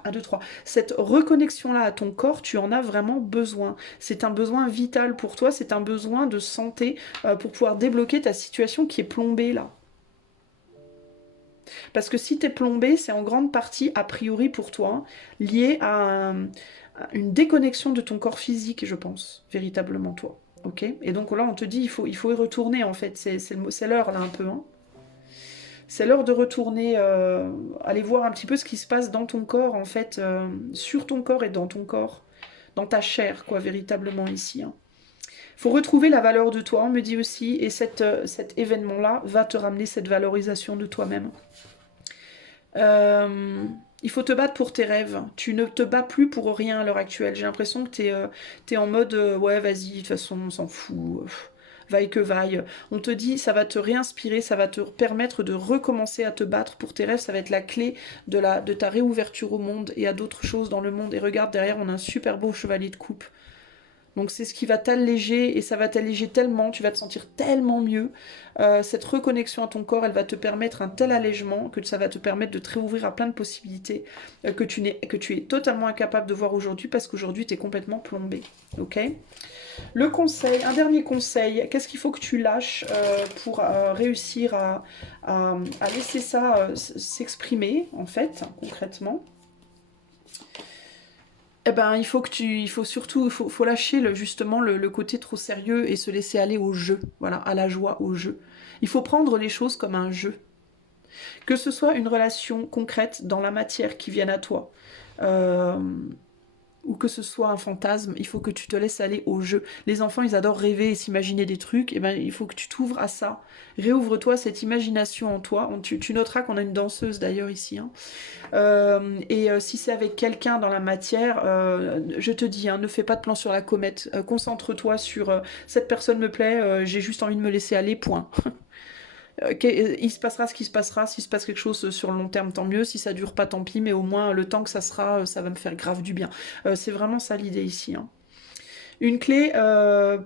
un, deux, trois, cette reconnexion-là à ton corps, tu en as vraiment besoin. C'est un besoin vital pour toi, c'est un besoin de santé pour pouvoir débloquer ta situation qui est plombée là. Parce que si t'es plombé, c'est en grande partie, a priori pour toi, hein, lié à une déconnexion de ton corps physique, je pense, véritablement toi. Ok. Et donc là, on te dit, il faut y retourner en fait. C'est l'heure là un peu. Hein. C'est l'heure de retourner, aller voir un petit peu ce qui se passe dans ton corps, en fait, sur ton corps et dans ton corps, dans ta chair, quoi, véritablement ici. Hein. Faut retrouver la valeur de toi, on me dit aussi, et cet événement-là va te ramener cette valorisation de toi-même. Il faut te battre pour tes rêves. Tu ne te bats plus pour rien à l'heure actuelle. J'ai l'impression que t'es en mode ouais, vas-y, de toute façon, on s'en fout. Vaille que vaille. On te dit, ça va te réinspirer, ça va te permettre de recommencer à te battre pour tes rêves. Ça va être la clé de ta réouverture au monde et à d'autres choses dans le monde. Et regarde, derrière, on a un super beau chevalier de coupe. Donc c'est ce qui va t'alléger et ça va t'alléger tellement, tu vas te sentir tellement mieux. Cette reconnexion à ton corps, elle va te permettre un tel allègement que ça va te permettre de te réouvrir à plein de possibilités que tu es totalement incapable de voir aujourd'hui parce qu'aujourd'hui tu es complètement plombé. Ok ? Le conseil, un dernier conseil, qu'est-ce qu'il faut que tu lâches pour réussir à laisser ça s'exprimer en fait, concrètement ? Eh ben, il faut lâcher justement le côté trop sérieux et se laisser aller au jeu, voilà, à la joie, au jeu. Il faut prendre les choses comme un jeu. Que ce soit une relation concrète dans la matière qui vienne à toi, euh, ou que ce soit un fantasme, il faut que tu te laisses aller au jeu. Les enfants, ils adorent rêver et s'imaginer des trucs, et ben il faut que tu t'ouvres à ça. Réouvre-toi cette imagination en toi. Tu noteras qu'on a une danseuse d'ailleurs ici, hein. Si c'est avec quelqu'un dans la matière, je te dis, hein, ne fais pas de plan sur la comète. Concentre-toi sur cette personne me plaît, j'ai juste envie de me laisser aller, point. Il se passera ce qui se passera. S'il se passe quelque chose sur le long terme, tant mieux. Si ça dure pas, tant pis. Mais au moins, le temps que ça sera, ça va me faire grave du bien. C'est vraiment ça l'idée ici. Hein. Une clé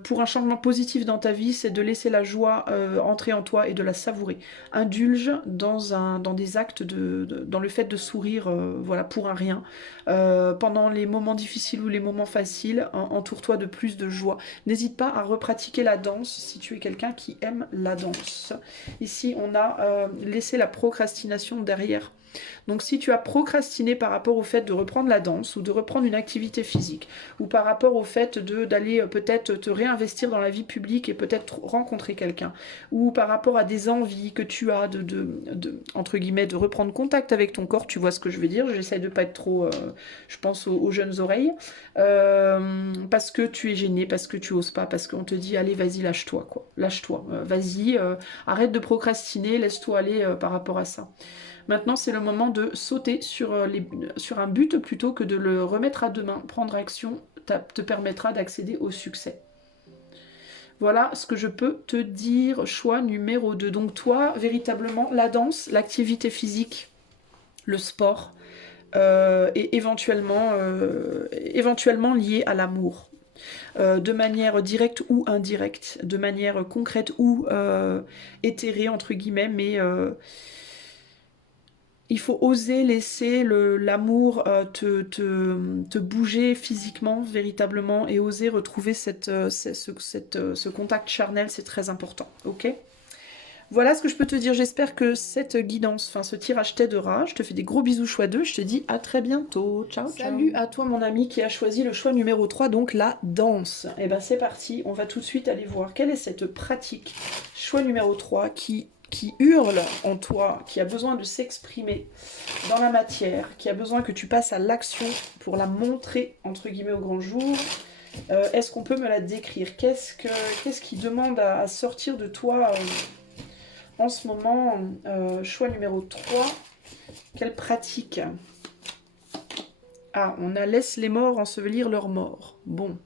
pour un changement positif dans ta vie, c'est de laisser la joie entrer en toi et de la savourer. Indulge dans des actes, dans le fait de sourire voilà, pour un rien. Pendant les moments difficiles ou les moments faciles, entoure-toi de plus de joie. N'hésite pas à repratiquer la danse si tu es quelqu'un qui aime la danse. Ici, on a laissé la procrastination derrière. Donc si tu as procrastiné par rapport au fait de reprendre la danse ou de reprendre une activité physique ou par rapport au fait d'aller peut-être te réinvestir dans la vie publique et peut-être rencontrer quelqu'un ou par rapport à des envies que tu as entre guillemets de reprendre contact avec ton corps, tu vois ce que je veux dire, j'essaie de pas être trop je pense aux jeunes oreilles parce que tu es gêné, parce que tu oses pas, parce qu'on te dit allez vas-y lâche-toi quoi, lâche-toi, vas-y arrête de procrastiner, laisse-toi aller par rapport à ça. Maintenant, c'est le moment de sauter sur un but plutôt que de le remettre à demain. Prendre action te permettra d'accéder au succès. Voilà ce que je peux te dire. Choix numéro 2. Donc toi, véritablement, la danse, l'activité physique, le sport, et éventuellement lié à l'amour. De manière directe ou indirecte, de manière concrète ou éthérée, entre guillemets, mais... il faut oser laisser l'amour te bouger physiquement, véritablement, et oser retrouver ce contact charnel, c'est très important, ok? Voilà ce que je peux te dire. J'espère que cette guidance, enfin ce tirage t'aidera. Je te fais des gros bisous choix-deux. Je te dis à très bientôt. Ciao, ciao. Salut à toi mon ami qui a choisi le choix numéro 3, donc la danse. Et ben c'est parti, on va tout de suite aller voir quelle est cette pratique. Choix numéro 3 qui hurle en toi, qui a besoin de s'exprimer dans la matière, qui a besoin que tu passes à l'action pour la montrer, entre guillemets, au grand jour. Est-ce qu'on peut me la décrire? Qu'est-ce qui demande à sortir de toi en ce moment? Choix numéro 3. Quelle pratique? Ah, on a laisse les morts ensevelir leurs morts. Bon,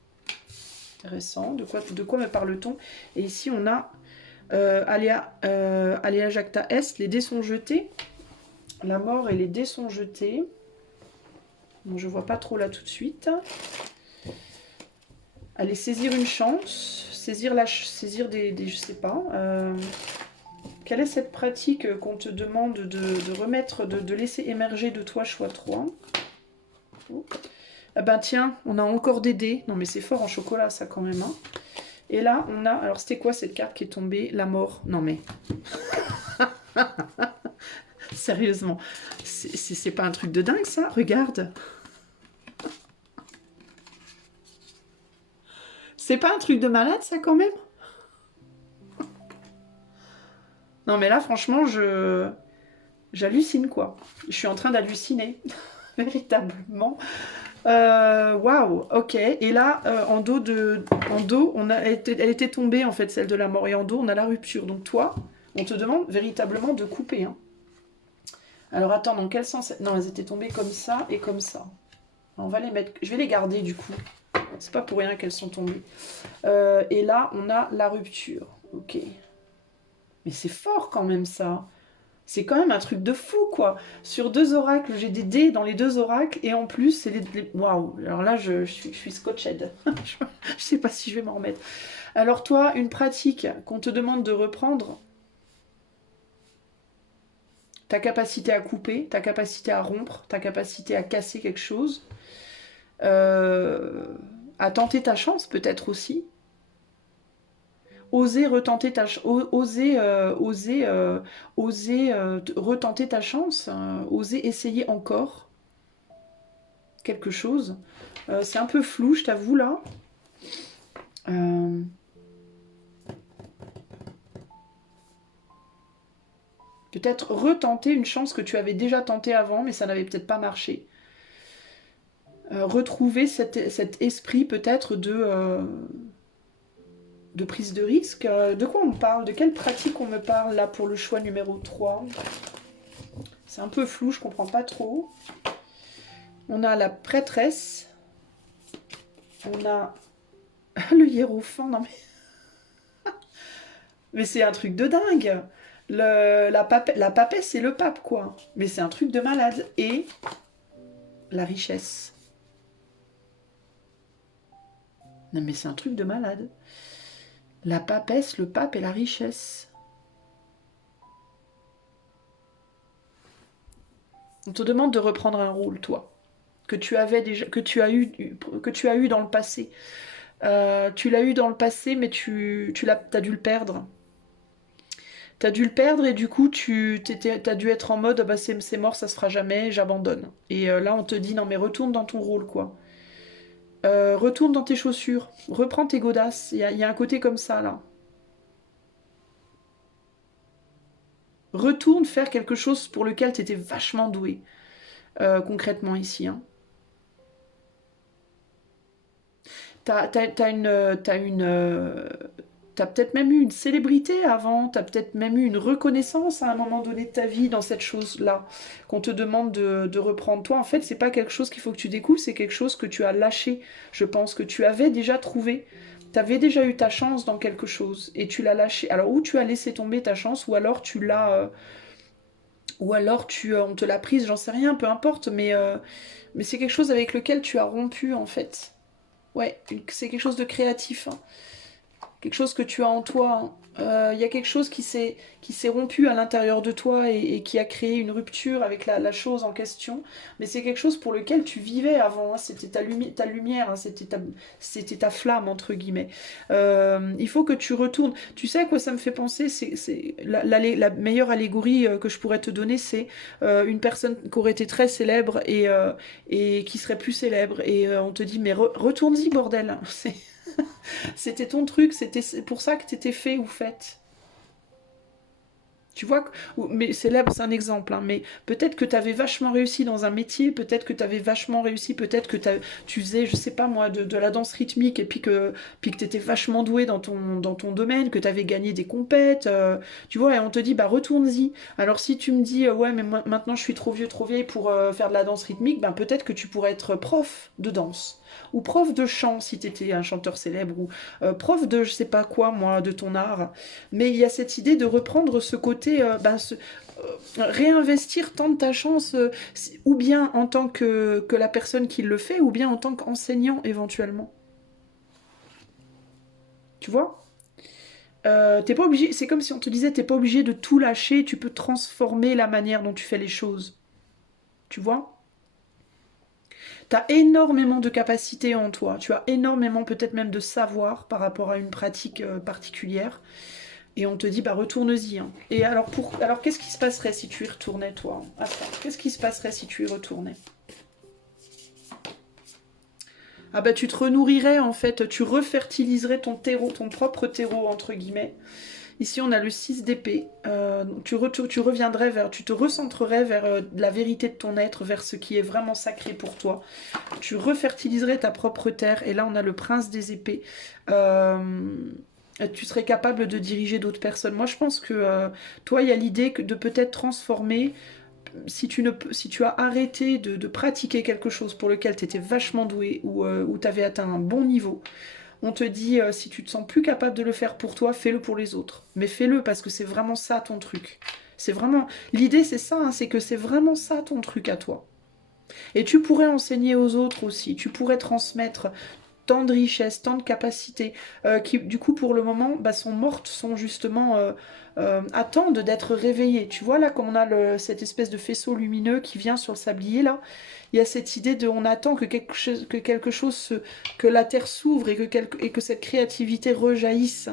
intéressant. De quoi me parle-t-on? Et ici, on a Aléa Jacta Est, les dés sont jetés. La mort et les dés sont jetés. Bon, je vois pas trop là tout de suite. Allez, saisir une chance, saisir des je sais pas. Quelle est cette pratique qu'on te demande de remettre, de laisser émerger de toi, choix 3? Oh. Ah ben tiens, on a encore des dés. Non mais c'est fort en chocolat ça quand même. Hein. Et là, on a... Alors c'était quoi cette carte qui est tombée? La mort. Non mais... Sérieusement, c'est pas un truc de dingue ça? Regarde. C'est pas un truc de malade ça quand même? Non mais là franchement j'hallucine quoi. Je suis en train d'halluciner. Véritablement. Waouh, ok. Et là, en dos, elle était tombée en fait, celle de la mort. Et en dos, on a la rupture. Donc toi, on te demande véritablement de couper. Hein. Alors attends, dans quel sens? Non, elles étaient tombées comme ça et comme ça. On va les mettre. Je vais les garder du coup. C'est pas pour rien qu'elles sont tombées. Et là, on a la rupture. Ok. Mais c'est fort quand même ça. C'est quand même un truc de fou, quoi. Sur 2 oracles, j'ai des dés dans les 2 oracles, et en plus, c'est les... Waouh. Alors là, je suis scotched. Je sais pas si je vais m'en remettre. Alors toi, une pratique qu'on te demande de reprendre, ta capacité à couper, ta capacité à rompre, ta capacité à casser quelque chose, à tenter ta chance peut-être aussi. Oser retenter retenter ta chance, oser essayer encore quelque chose. C'est un peu flou, je t'avoue là. Peut-être retenter une chance que tu avais déjà tentée avant, mais ça n'avait peut-être pas marché. Retrouver cet esprit peut-être de prise de risque. De quoi on me parle? De quelle pratique on me parle là pour le choix numéro 3? C'est un peu flou, je comprends pas trop. On a la prêtresse. On a le hiérophant. Non mais... mais c'est un truc de dingue. La papesse, c'est le pape, quoi. Mais c'est un truc de malade. Et la richesse. Non mais c'est un truc de malade. La papesse, le pape et la richesse. On te demande de reprendre un rôle, toi, que tu avais déjà, que tu as eu dans le passé. Tu l'as eu dans le passé, mais t'as dû le perdre. T'as dû le perdre et du coup, t'as dû être en mode, ah bah c'est mort, ça se fera jamais, j'abandonne. Et là, on te dit, non mais retourne dans ton rôle, quoi. Retourne dans tes chaussures, reprends tes godasses. Il y a un côté comme ça, là. Retourne faire quelque chose pour lequel t'étais vachement doué, concrètement ici. Hein. T'as peut-être même eu une célébrité avant, t'as peut-être même eu une reconnaissance à un moment donné de ta vie dans cette chose-là, qu'on te demande de reprendre. Toi, en fait, c'est pas quelque chose qu'il faut que tu découvres, c'est quelque chose que tu as lâché. Je pense que tu avais déjà trouvé. Tu avais déjà eu ta chance dans quelque chose et tu l'as lâché. Alors, ou tu as laissé tomber ta chance, ou alors tu l'as... ou alors on te l'a prise, j'en sais rien, peu importe, mais c'est quelque chose avec lequel tu as rompu, en fait. Ouais, c'est quelque chose de créatif. Hein. Quelque chose que tu as en toi. Il y a quelque chose qui s'est rompu à l'intérieur de toi et qui a créé une rupture avec chose en question. Mais c'est quelque chose pour lequel tu vivais avant, hein. C'était ta lumière, hein. C'était ta flamme, entre guillemets. Il faut que tu retournes. Tu sais à quoi ça me fait penser? La meilleure allégorie que je pourrais te donner, c'est une personne qui aurait été très célèbre et qui serait plus célèbre. Et on te dit, mais retourne-y, bordel. C'était ton truc, c'est pour ça que t'étais fait ou faite. Tu vois, mais célèbre, c'est un exemple, hein, mais peut-être que tu avais vachement réussi dans un métier, peut-être que tu avais vachement réussi, peut-être que tu faisais, je sais pas moi, de la danse rythmique, et puis que tu étais vachement doué dans ton domaine, que tu avais gagné des compètes, tu vois, et on te dit, bah retourne-y. Alors si tu me dis, ouais, mais maintenant je suis trop vieux, trop vieille pour faire de la danse rythmique, ben peut-être que tu pourrais être prof de danse. Ou prof de chant si tu étais un chanteur célèbre, ou prof de je sais pas quoi, moi, de ton art. Mais il y a cette idée de reprendre ce côté, réinvestir tant de ta chance, ou bien en tant que la personne qui le fait, ou bien en tant qu'enseignant éventuellement. Tu vois? T'es pas obligé, c'est comme si on te disait, t'es pas obligé de tout lâcher, tu peux transformer la manière dont tu fais les choses. Tu vois? T'as énormément de capacités en toi, tu as énormément peut-être même de savoir par rapport à une pratique particulière. Et on te dit, bah retourne-y, hein. Et alors qu'est-ce qui se passerait si tu y retournais, toi? Attends, qu'est-ce qui se passerait si tu y retournais? Ah bah tu te renourrirais en fait, tu refertiliserais ton terreau, ton propre terreau entre guillemets. Ici on a le 6 d'épée. Tu reviendrais vers, tu te recentrerais vers la vérité de ton être, vers ce qui est vraiment sacré pour toi. Tu refertiliserais ta propre terre. Et là on a le prince des épées. Euh, Tu serais capable de diriger d'autres personnes. Moi, je pense que toi, il y a l'idée de peut-être transformer, si tu as arrêté de pratiquer quelque chose pour lequel tu étais vachement doué ou tu avais atteint un bon niveau, on te dit, si tu te sens plus capable de le faire pour toi, fais-le pour les autres. Mais fais-le parce que c'est vraiment ça ton truc. C'est vraiment... L'idée, c'est ça, hein, c'est que c'est vraiment ça ton truc à toi. Et tu pourrais enseigner aux autres aussi, tu pourrais transmettre tant de richesses, tant de capacités, qui du coup pour le moment bah, sont mortes, sont justement attendent d'être réveillées. Tu vois là, comme on a cette espèce de faisceau lumineux qui vient sur le sablier là, il y a cette idée de on attend que la terre s'ouvre et que cette créativité rejaillisse.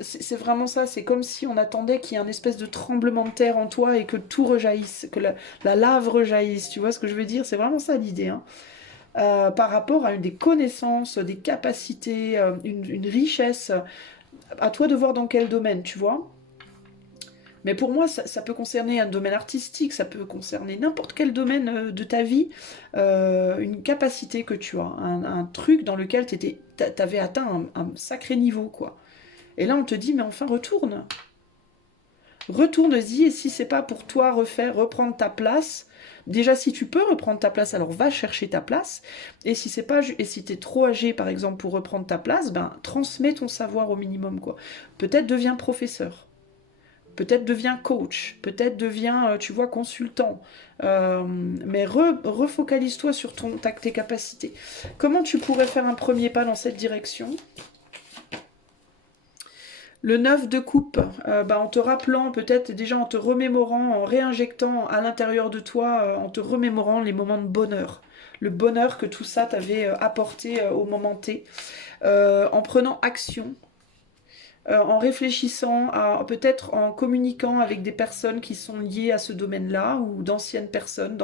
C'est vraiment ça, c'est comme si on attendait qu'il y ait un espèce de tremblement de terre en toi et que tout rejaillisse, que la lave rejaillisse, tu vois ce que je veux dire? C'est vraiment ça l'idée, hein. Par rapport à des connaissances, des capacités, une richesse. À toi de voir dans quel domaine, tu vois. Mais pour moi, ça peut concerner un domaine artistique, ça peut concerner n'importe quel domaine de ta vie, une capacité que tu as, un truc dans lequel t'avais atteint un sacré niveau, quoi. Et là, on te dit, mais enfin, retourne. Retourne-y, et si c'est pas pour toi reprendre ta place, déjà si tu peux reprendre ta place, alors va chercher ta place. Et si c'est pas, et si t'es trop âgé par exemple pour reprendre ta place, ben transmets ton savoir au minimum quoi. Peut-être deviens professeur, peut-être deviens coach, peut-être deviens, tu vois, consultant. Mais refocalise-toi sur tes capacités. Comment tu pourrais faire un premier pas dans cette direction? Le 9 de coupe, bah, en te rappelant, peut-être déjà en te remémorant, en réinjectant à l'intérieur de toi, en te remémorant les moments de bonheur. Le bonheur que tout ça t'avait apporté au moment T. En prenant action, en réfléchissant, peut-être en communiquant avec des personnes qui sont liées à ce domaine-là, ou d'anciennes personnes,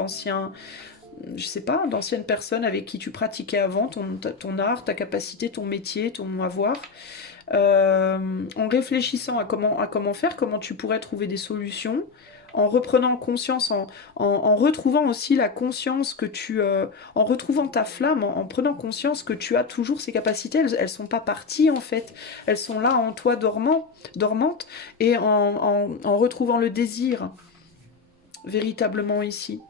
je sais pas, d'anciennes personnes avec qui tu pratiquais avant ton art, ta capacité, ton métier, ton avoir. En réfléchissant à comment faire, comment tu pourrais trouver des solutions, en reprenant conscience, en retrouvant aussi la conscience que en retrouvant ta flamme, en prenant conscience que tu as toujours ces capacités, elles sont pas parties en fait, elles sont là en toi dormantes, et en retrouvant le désir véritablement ici.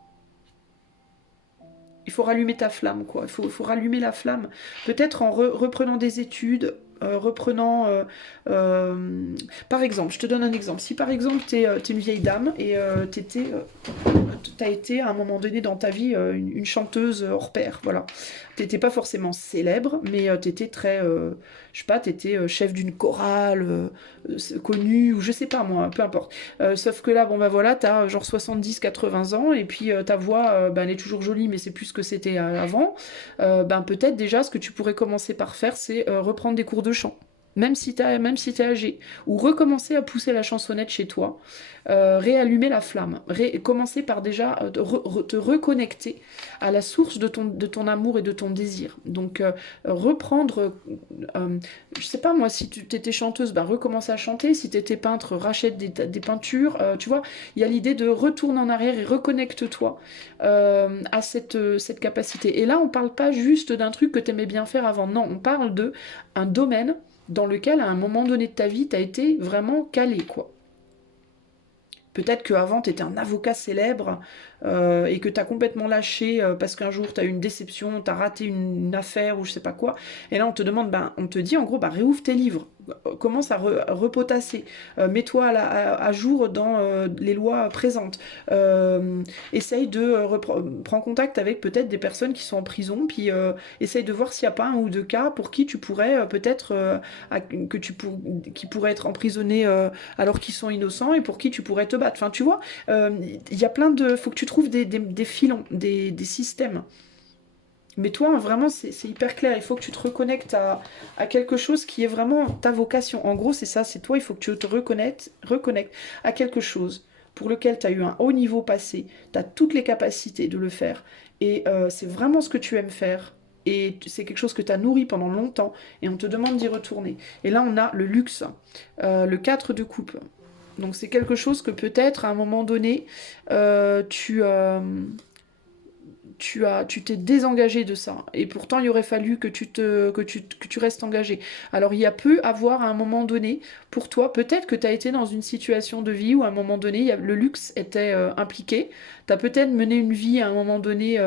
Il faut rallumer ta flamme, quoi. Il faut rallumer la flamme. Peut-être en reprenant des études, reprenant... par exemple, je te donne un exemple. Si par exemple, t'es une vieille dame et t'étais... tu as été à un moment donné dans ta vie une chanteuse hors pair, voilà. T'étais pas forcément célèbre, mais t'étais très, je sais pas, t'étais chef d'une chorale connue, ou je sais pas moi, peu importe. Sauf que là, bon bah voilà, t'as genre 70-80 ans, et puis ta voix, elle est toujours jolie, mais c'est plus ce que c'était avant. Ben peut-être déjà, ce que tu pourrais commencer par faire, c'est reprendre des cours de chant. Même si t'es âgé, ou recommencer à pousser la chansonnette chez toi, réallumer la flamme, commencer par déjà te reconnecter à la source de ton amour et de ton désir. Donc reprendre, je sais pas moi, si tu étais chanteuse, bah, recommence à chanter, si tu étais peintre, rachète des peintures, tu vois, il y a l'idée de retourner en arrière et reconnecte-toi à cette capacité. Et là, on parle pas juste d'un truc que tu aimais bien faire avant, non, on parle de un domaine dans lequel, à un moment donné de ta vie, tu as été vraiment calé, quoi. Peut-être qu'avant, tu étais un avocat célèbre et que tu as complètement lâché parce qu'un jour, tu as eu une déception, tu as raté une affaire ou je sais pas quoi. Et là, on te demande, ben, on te dit en gros, ben, réouvre tes livres, commence à repotasser, mets-toi à jour dans les lois présentes, essaye de prendre contact avec peut-être des personnes qui sont en prison, puis essaye de voir s'il n'y a pas un ou deux cas pour qui tu pourrais peut-être, qui pourraient être emprisonnés alors qu'ils sont innocents et pour qui tu pourrais te battre. Enfin, tu vois, il y a plein de... Faut que tu trouves des filons, des systèmes. Mais toi, vraiment, c'est hyper clair. Il faut que tu te reconnectes à quelque chose qui est vraiment ta vocation. En gros, c'est ça, c'est toi, il faut que tu te reconnectes à quelque chose pour lequel tu as eu un haut niveau passé. Tu as toutes les capacités de le faire. Et c'est vraiment ce que tu aimes faire. Et c'est quelque chose que tu as nourri pendant longtemps. Et on te demande d'y retourner. Et là, on a le luxe, le 4 de coupe. Donc c'est quelque chose que peut-être à un moment donné, tu t'es désengagé de ça. Et pourtant, il aurait fallu que tu restes engagé. Alors, il y a peu à voir à un moment donné pour toi. Peut-être que tu as été dans une situation de vie où à un moment donné, le luxe était impliqué. Tu as peut-être mené une vie à un moment donné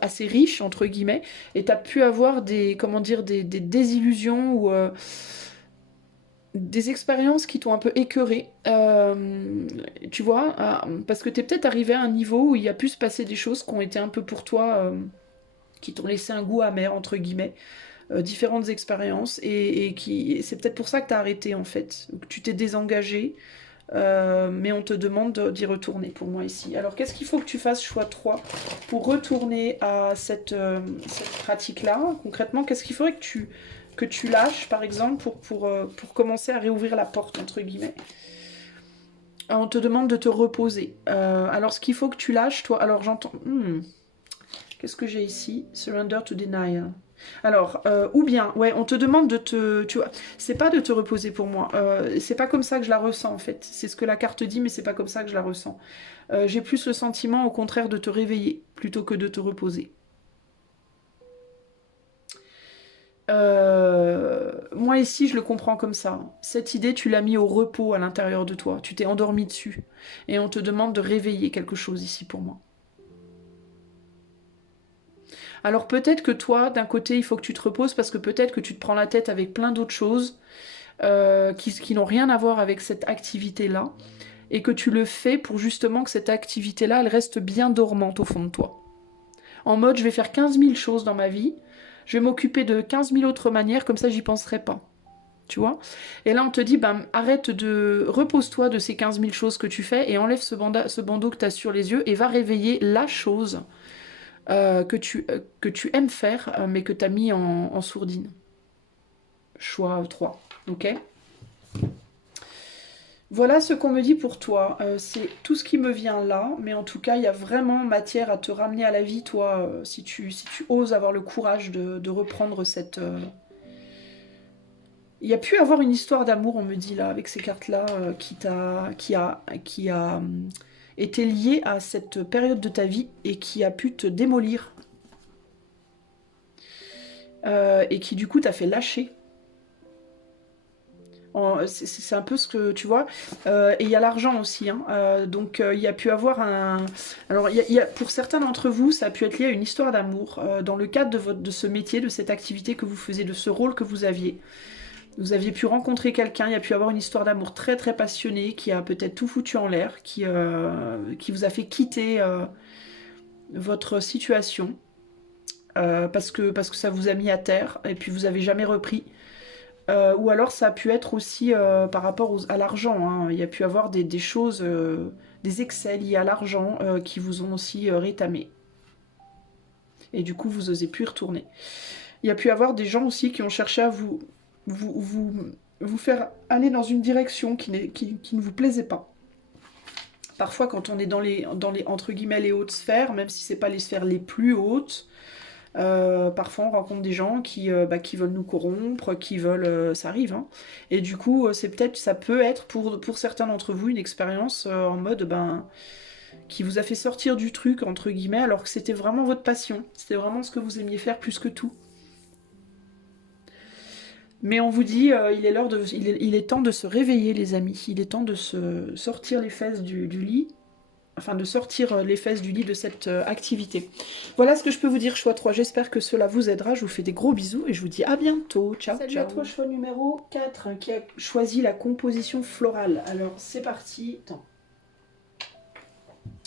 assez riche, entre guillemets, et tu as pu avoir comment dire, des désillusions ou des expériences qui t'ont un peu écœuré, tu vois, parce que t'es peut-être arrivé à un niveau où il y a pu se passer des choses qui ont été un peu pour toi, qui t'ont laissé un goût amer, entre guillemets, différentes expériences, et c'est peut-être pour ça que t'as arrêté, en fait, ou que tu t'es désengagé, mais on te demande d'y retourner, pour moi, ici. Alors, qu'est-ce qu'il faut que tu fasses, choix 3, pour retourner à cette pratique-là? Concrètement, qu'est-ce qu'il faudrait que tu lâches, par exemple, pour commencer à réouvrir la porte, entre guillemets. On te demande de te reposer. Alors, ce qu'il faut que tu lâches, toi... Alors, j'entends... Qu'est-ce que j'ai ici? Surrender to denial. Alors, ou bien, ouais, on te demande de te... Tu vois, c'est pas de te reposer pour moi. C'est pas comme ça que je la ressens, en fait. C'est ce que la carte dit, mais c'est pas comme ça que je la ressens. J'ai plus le sentiment, au contraire, de te réveiller, plutôt que de te reposer. Moi ici je le comprends comme ça. Cette idée tu l'as mis au repos à l'intérieur de toi. Tu t'es endormi dessus. Et on te demande de réveiller quelque chose ici pour moi. Alors peut-être que toi d'un côté il faut que tu te reposes parce que peut-être que tu te prends la tête avec plein d'autres choses qui n'ont rien à voir avec cette activité-là. Et que tu le fais pour justement que cette activité-là elle reste bien dormante au fond de toi. En mode je vais faire 15 000 choses dans ma vie. Je vais m'occuper de 15 000 autres manières comme ça j'y penserai pas. Tu vois. Et là, on te dit, ben, repose-toi de ces 15 000 choses que tu fais et enlève ce bandeau que tu as sur les yeux et va réveiller la chose que tu aimes faire, mais que tu as mis en sourdine. Choix 3. Ok. Voilà ce qu'on me dit pour toi. C'est tout ce qui me vient là, mais en tout cas, il y a vraiment matière à te ramener à la vie, toi, si tu oses avoir le courage de reprendre cette... Il y a pu avoir une histoire d'amour, on me dit là, avec ces cartes-là, qui a été liée à cette période de ta vie et qui a pu te démolir. Et qui du coup t'a fait lâcher. C'est un peu ce que tu vois. Et il y a l'argent aussi. Hein. Donc il y a pu avoir un... Alors pour certains d'entre vous, ça a pu être lié à une histoire d'amour dans le cadre de ce métier, de cette activité que vous faisiez, de ce rôle que vous aviez. Vous aviez pu rencontrer quelqu'un, il y a pu avoir une histoire d'amour très très passionnée qui a peut-être tout foutu en l'air, qui vous a fait quitter votre situation parce que ça vous a mis à terre et puis vous avez jamais repris. Ou alors ça a pu être aussi par rapport à l'argent, hein. Il y a pu avoir des choses, des excès liés à l'argent qui vous ont aussi rétamé. Et du coup, vous osez plus y retourner. Il y a pu avoir des gens aussi qui ont cherché à vous, vous, vous faire aller dans une direction qui ne vous plaisait pas. Parfois, quand on est dans les entre guillemets les hautes sphères, même si c'est pas les sphères les plus hautes, parfois on rencontre des gens qui veulent nous corrompre, qui veulent, ça arrive, hein. Et du coup, ça peut être pour certains d'entre vous une expérience en mode qui vous a fait sortir du truc entre guillemets, alors que c'était vraiment votre passion, c'était vraiment ce que vous aimiez faire plus que tout. Mais on vous dit, il est temps de se réveiller, les amis. Il est temps de se sortir les fesses du lit. Enfin, de sortir les fesses du lit de cette activité. Voilà ce que je peux vous dire, choix 3. J'espère que cela vous aidera. Je vous fais des gros bisous et je vous dis à bientôt. Ciao, Salut ciao. À toi, choix numéro 4, qui a choisi la composition florale. Alors, c'est parti. Attends.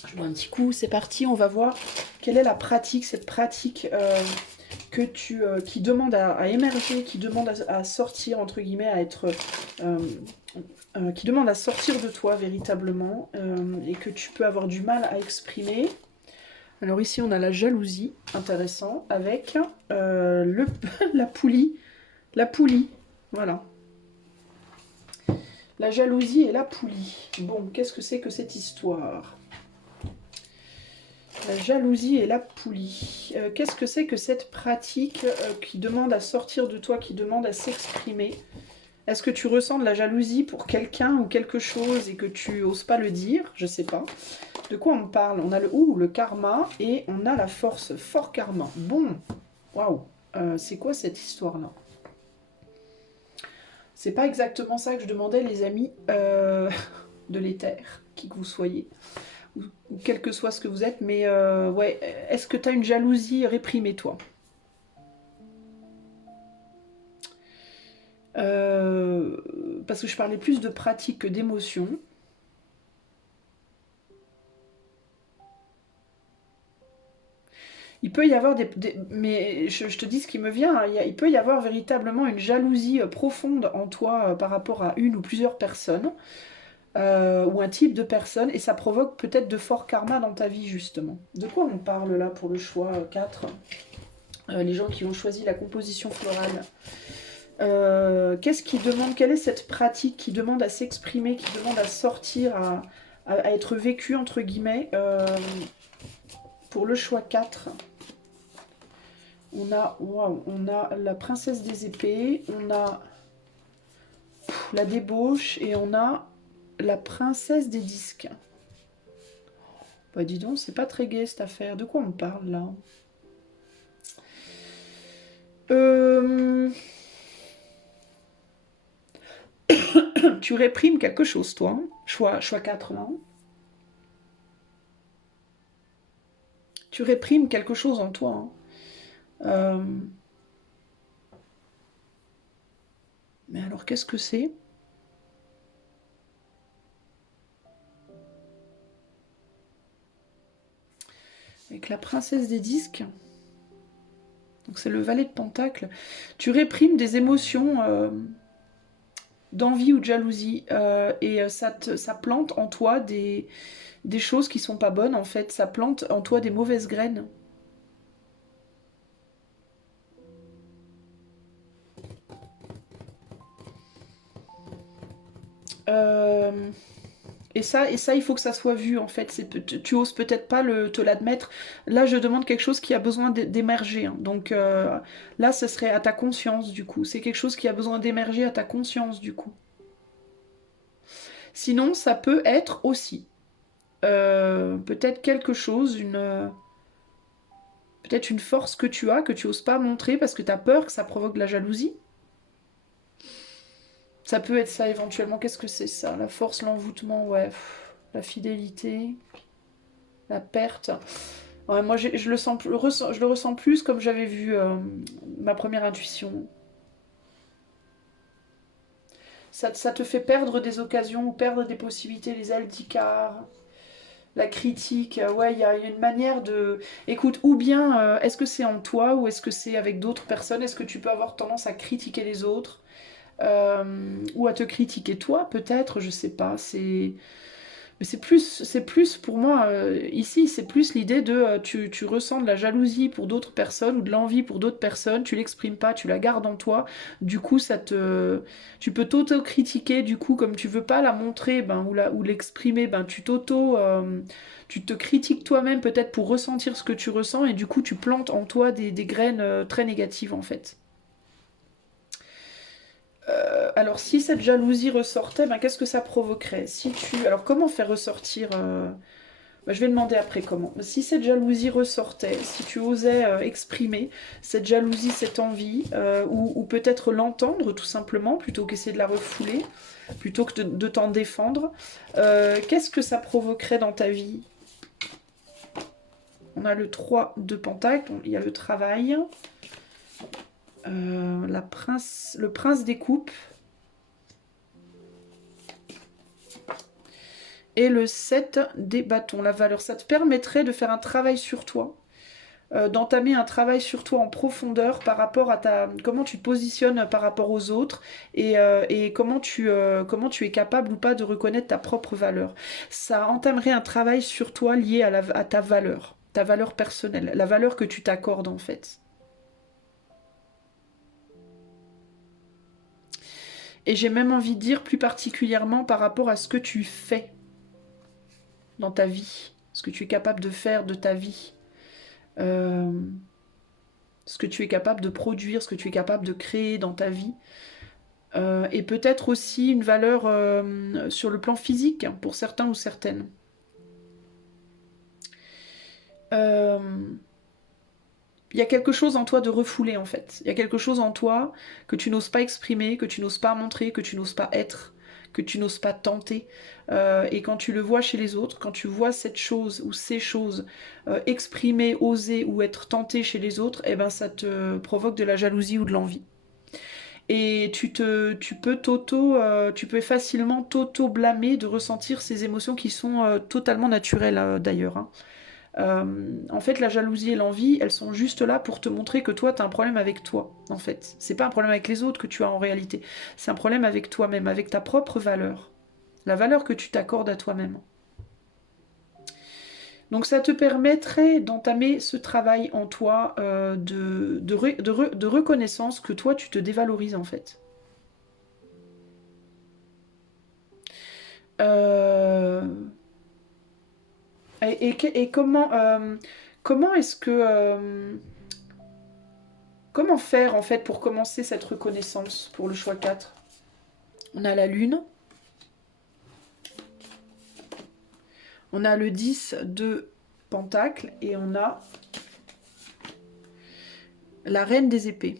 Je bois un petit coup. C'est parti. On va voir quelle est la pratique, cette pratique qui demande à émerger, qui demande à sortir, entre guillemets, à être... qui demande à sortir de toi véritablement et que tu peux avoir du mal à exprimer. Alors ici on a la jalousie, intéressant, avec la poulie. La poulie, voilà. La jalousie et la poulie. Bon, qu'est-ce que c'est que cette histoire? La jalousie et la poulie. Qu'est-ce que c'est que cette pratique qui demande à sortir de toi, qui demande à s'exprimer? Est-ce que tu ressens de la jalousie pour quelqu'un ou quelque chose et que tu oses pas le dire? Je sais pas. De quoi on parle? On a le karma et on a la force. Fort karma. Bon. Waouh. C'est quoi cette histoire-là? C'est pas exactement ça que je demandais, les amis de l'éther, qui que vous soyez, ou quel que soit ce que vous êtes, mais ouais, est-ce que tu as une jalousie réprimée, toi? Parce que je parlais plus de pratique que d'émotion. Il peut y avoir mais je te dis ce qui me vient, hein, il peut y avoir véritablement une jalousie profonde en toi par rapport à une ou plusieurs personnes, ou un type de personne, et ça provoque peut-être de forts karmas dans ta vie, justement. De quoi on parle là pour le choix 4? Les gens qui ont choisi la composition florale. Qu'est-ce qui demande, quelle est cette pratique qui demande à s'exprimer, qui demande à sortir, à être vécue, entre guillemets, pour le choix 4? On a la princesse des épées, on a la débauche et on a la princesse des disques. Bah dis donc, c'est pas très gai cette affaire. De quoi on parle là? Tu réprimes quelque chose, toi, hein? Choix 4 là. Tu réprimes quelque chose en toi, hein. Mais alors, qu'est-ce que c'est? Avec la princesse des disques. Donc c'est le valet de Pentacle. Tu réprimes des émotions d'envie ou de jalousie. Et ça plante en toi des choses qui sont pas bonnes, en fait. Ça plante en toi des mauvaises graines. Et ça, il faut que ça soit vu, en fait. Tu oses peut-être pas te l'admettre. Là, je demande quelque chose qui a besoin d'émerger, hein. Donc là, ce serait à ta conscience, du coup. C'est quelque chose qui a besoin d'émerger à ta conscience, du coup. Sinon, ça peut être aussi peut-être quelque chose, peut-être une force que tu as, que tu oses pas montrer parce que tu as peur que ça provoque de la jalousie. Ça peut être ça éventuellement. Qu'est-ce que c'est ça? La force, l'envoûtement, ouais. La fidélité, la perte. Ouais, moi, je le ressens plus comme j'avais vu ma première intuition. Ça te fait perdre des occasions ou perdre des possibilités, les ailes d'Icare, la critique. Ouais, il y a une manière de... Écoute, ou bien, est-ce que c'est en toi ou est-ce que c'est avec d'autres personnes? Est-ce que tu peux avoir tendance à critiquer les autres ou à te critiquer toi, peut-être, je sais pas. Mais c'est plus pour moi, ici, c'est plus l'idée de tu ressens de la jalousie pour d'autres personnes ou de l'envie pour d'autres personnes, tu l'exprimes pas, tu la gardes en toi, du coup, tu peux t'auto-critiquer, du coup, comme tu veux pas la montrer ben, ou l'exprimer, ben, tu te critiques toi-même peut-être pour ressentir ce que tu ressens et du coup, tu plantes en toi des graines très négatives en fait. Alors, si cette jalousie ressortait, ben, qu'est-ce que ça provoquerait? Si tu... Alors, comment faire ressortir ben, je vais demander après comment. Si cette jalousie ressortait, si tu osais exprimer cette jalousie, cette envie, ou peut-être l'entendre tout simplement, plutôt qu'essayer de la refouler, plutôt que de t'en défendre, qu'est-ce que ça provoquerait dans ta vie? On a le 3 de Pentacle, il y a le travail, le prince des coupes, et le 7 des bâtons, la valeur. Ça te permettrait de faire un travail sur toi, d'entamer un travail sur toi en profondeur par rapport à comment tu te positionnes par rapport aux autres et comment tu es capable ou pas de reconnaître ta propre valeur. Ça entamerait un travail sur toi lié à ta valeur personnelle, la valeur que tu t'accordes en fait. Et j'ai même envie de dire plus particulièrement par rapport à ce que tu fais dans ta vie, ce que tu es capable de faire de ta vie. Euh, ce que tu es capable de produire, ce que tu es capable de créer dans ta vie. Et peut-être aussi une valeur sur le plan physique pour certains ou certaines. Euh, Il y a quelque chose en toi de refoulé en fait. Il y a quelque chose en toi que tu n'oses pas exprimer, que tu n'oses pas montrer, que tu n'oses pas être, que tu n'oses pas tenter. Et quand tu le vois chez les autres, quand tu vois cette chose ou ces choses exprimer, oser ou être tenté chez les autres, eh ben ça te provoque de la jalousie ou de l'envie. Et tu peux facilement t'auto-blâmer de ressentir ces émotions qui sont totalement naturelles d'ailleurs, hein. En fait, la jalousie et l'envie, elles sont juste là pour te montrer que toi, tu as un problème avec toi, en fait. C'est pas un problème avec les autres que tu as en réalité. C'est un problème avec toi-même, avec ta propre valeur. La valeur que tu t'accordes à toi-même. Donc ça te permettrait d'entamer ce travail en toi de reconnaissance que toi, tu te dévalorises en fait. Euh, et comment est-ce que... comment faire en fait pour commencer cette reconnaissance pour le choix 4? On a la lune, on a le 10 de Pentacle et on a la reine des épées.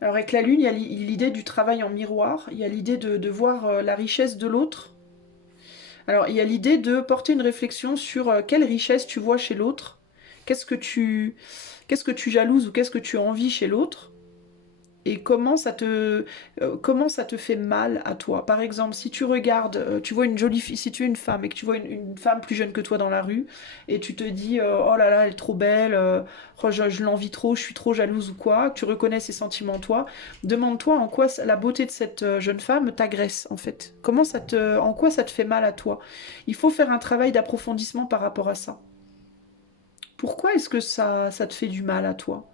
Alors avec la lune, il y a l'idée du travail en miroir, il y a l'idée de voir la richesse de l'autre. Alors il y a l'idée de porter une réflexion sur quelle richesse tu vois chez l'autre, qu'est-ce que tu jalouses ou qu'est-ce que tu envies chez l'autre. Et comment ça te fait mal à toi. Par exemple, si tu regardes, tu vois une jolie fille, si tu es une femme et que tu vois une femme plus jeune que toi dans la rue, et tu te dis, oh là là, elle est trop belle, oh, je l'envie trop, je suis trop jalouse ou quoi, que tu reconnais ses sentiments en toi, demande-toi en quoi la beauté de cette jeune femme t'agresse, en fait. En quoi ça te fait mal à toi. Il faut faire un travail d'approfondissement par rapport à ça. Pourquoi est-ce que ça te fait du mal à toi?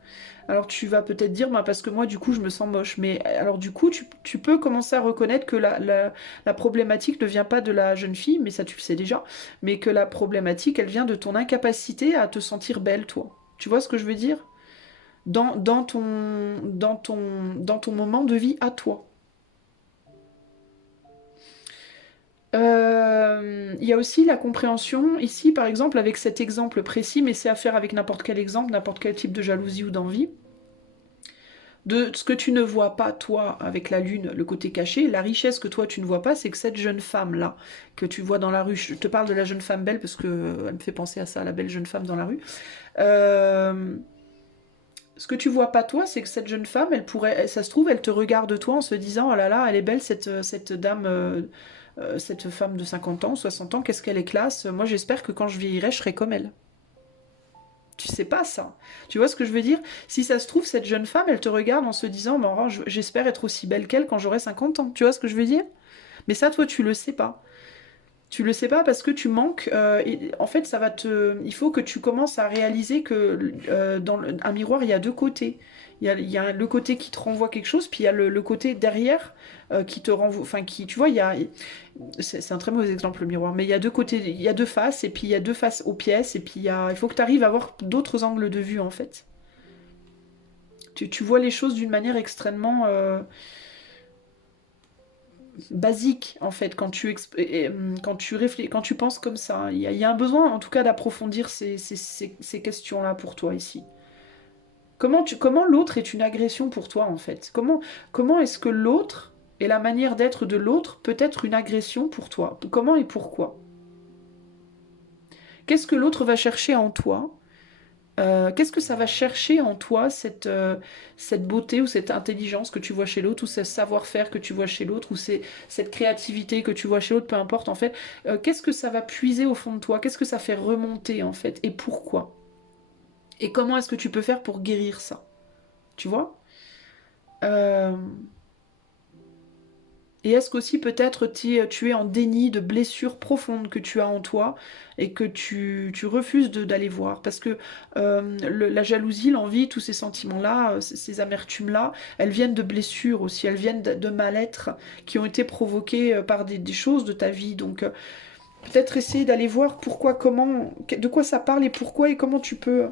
Alors tu vas peut-être dire, bah, parce que moi du coup je me sens moche. Mais alors du coup tu peux commencer à reconnaître que la problématique ne vient pas de la jeune fille, mais ça tu le sais déjà, mais que la problématique elle vient de ton incapacité à te sentir belle toi. Tu vois ce que je veux dire? Dans ton moment de vie à toi. Il y a aussi la compréhension, ici par exemple avec cet exemple précis, mais c'est à faire avec n'importe quel exemple, n'importe quel type de jalousie ou d'envie, de ce que tu ne vois pas, toi, avec la lune, le côté caché, la richesse que toi tu ne vois pas, c'est que cette jeune femme-là, que tu vois dans la rue, je te parle de la jeune femme belle parce que elle me fait penser à ça, la belle jeune femme dans la rue, euh, Ce que tu vois pas toi, c'est que cette jeune femme, elle pourrait, ça se trouve, elle te regarde toi en se disant, oh là là, elle est belle cette dame, cette femme de 50 ans, 60 ans, qu'est-ce qu'elle est classe. Moi, j'espère que quand je vieillirai, je serai comme elle. Tu sais pas ça. Tu vois ce que je veux dire? Si ça se trouve, cette jeune femme, elle te regarde en se disant, bah, j'espère être aussi belle qu'elle quand j'aurai 50 ans. Tu vois ce que je veux dire? Mais ça, toi, tu le sais pas. Tu le sais pas parce que tu manques. Et en fait, ça va te. Il faut que tu commences à réaliser que un miroir, il y a deux côtés. Il y a le côté qui te renvoie quelque chose, puis il y a le côté derrière qui te renvoie. Enfin, qui, tu vois, c'est un très mauvais exemple le miroir, mais il y a deux côtés, il y a deux faces, et puis il y a deux faces aux pièces, et puis il faut que tu arrives à avoir d'autres angles de vue en fait. Tu vois les choses d'une manière extrêmement basique en fait quand tu quand tu penses comme ça. Il y a un besoin en tout cas d'approfondir ces questions-là pour toi ici. Comment l'autre est une agression pour toi en fait? Comment est-ce que l'autre et la manière d'être de l'autre peut être une agression pour toi? Comment et pourquoi? Qu'est-ce que l'autre va chercher en toi? Qu'est-ce que ça va chercher en toi, cette beauté ou cette intelligence que tu vois chez l'autre, ou ce savoir-faire que tu vois chez l'autre, ou cette créativité que tu vois chez l'autre, peu importe en fait. Qu'est-ce que ça va puiser au fond de toi? Qu'est-ce que ça fait remonter en fait? Et pourquoi? Et comment est-ce que tu peux faire pour guérir ça? Tu vois? Euh, Et est-ce qu'aussi peut-être tu es en déni de blessures profondes que tu as en toi et que tu refuses d'aller voir? Parce que la jalousie, l'envie, tous ces sentiments-là, ces amertumes-là, elles viennent de blessures aussi, elles viennent de mal-être qui ont été provoquées par des choses de ta vie. Donc peut-être essayer d'aller voir pourquoi, comment, de quoi ça parle et pourquoi et comment tu peux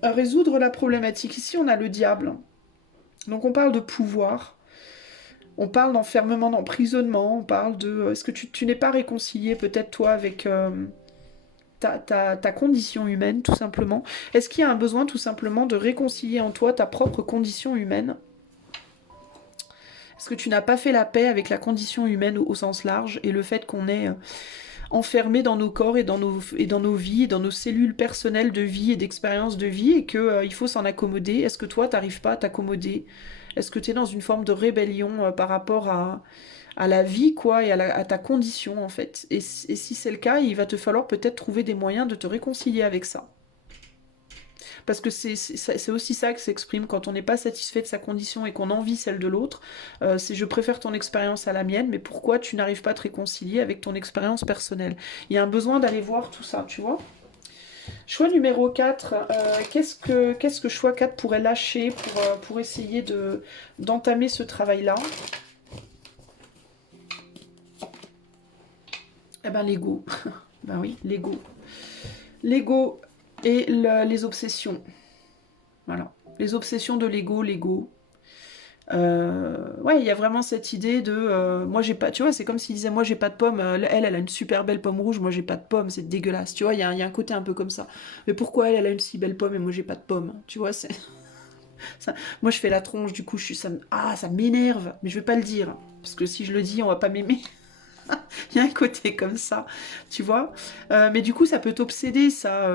résoudre la problématique. Ici, on a le diable. Donc on parle de pouvoir. On parle d'enfermement, d'emprisonnement, on parle de... Est-ce que tu n'es pas réconcilié peut-être toi avec ta condition humaine tout simplement? Est-ce qu'il y a un besoin tout simplement de réconcilier en toi ta propre condition humaine? Est-ce que tu n'as pas fait la paix avec la condition humaine au sens large et le fait qu'on est enfermé dans nos corps et dans nos vies, et dans nos cellules personnelles de vie et d'expérience de vie et qu'il il faut s'en accommoder? Est-ce que toi, t'arrives pas à t'accommoder? Est-ce que tu es dans une forme de rébellion par rapport à la vie, quoi, et à ta condition, en fait? Et si c'est le cas, il va te falloir peut-être trouver des moyens de te réconcilier avec ça. Parce que c'est aussi ça que s'exprime quand on n'est pas satisfait de sa condition et qu'on envie celle de l'autre. C'est je préfère ton expérience à la mienne, mais pourquoi tu n'arrives pas à te réconcilier avec ton expérience personnelle? Il y a un besoin d'aller voir tout ça, tu vois? Choix numéro 4, qu'est-ce que choix 4 pourrait lâcher pour essayer d'entamer ce travail-là? Eh ben l'ego. Ben oui, l'ego. L'ego et les obsessions. Voilà. Les obsessions de l'ego. Ouais, il y a vraiment cette idée de moi j'ai pas, tu vois, c'est comme s'il disait moi j'ai pas de pomme, elle a une super belle pomme rouge, moi j'ai pas de pomme, c'est dégueulasse, tu vois, il y a un côté un peu comme ça. Mais pourquoi elle a une si belle pomme et moi j'ai pas de pomme, tu vois, c'est ça, moi je fais la tronche, du coup ça m'énerve, mais je vais pas le dire parce que si je le dis on va pas m'aimer. Il y a un côté comme ça, tu vois. Mais du coup, ça peut t'obséder, ça.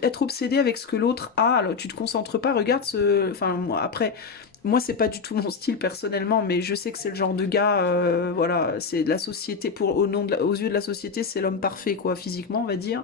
Être obsédé avec ce que l'autre a. Alors, tu te concentres pas, regarde ce. Enfin, moi, après, moi, c'est pas du tout mon style personnellement, mais je sais que c'est le genre de gars, voilà, c'est de la société, aux yeux de la société, c'est l'homme parfait, quoi, physiquement, on va dire.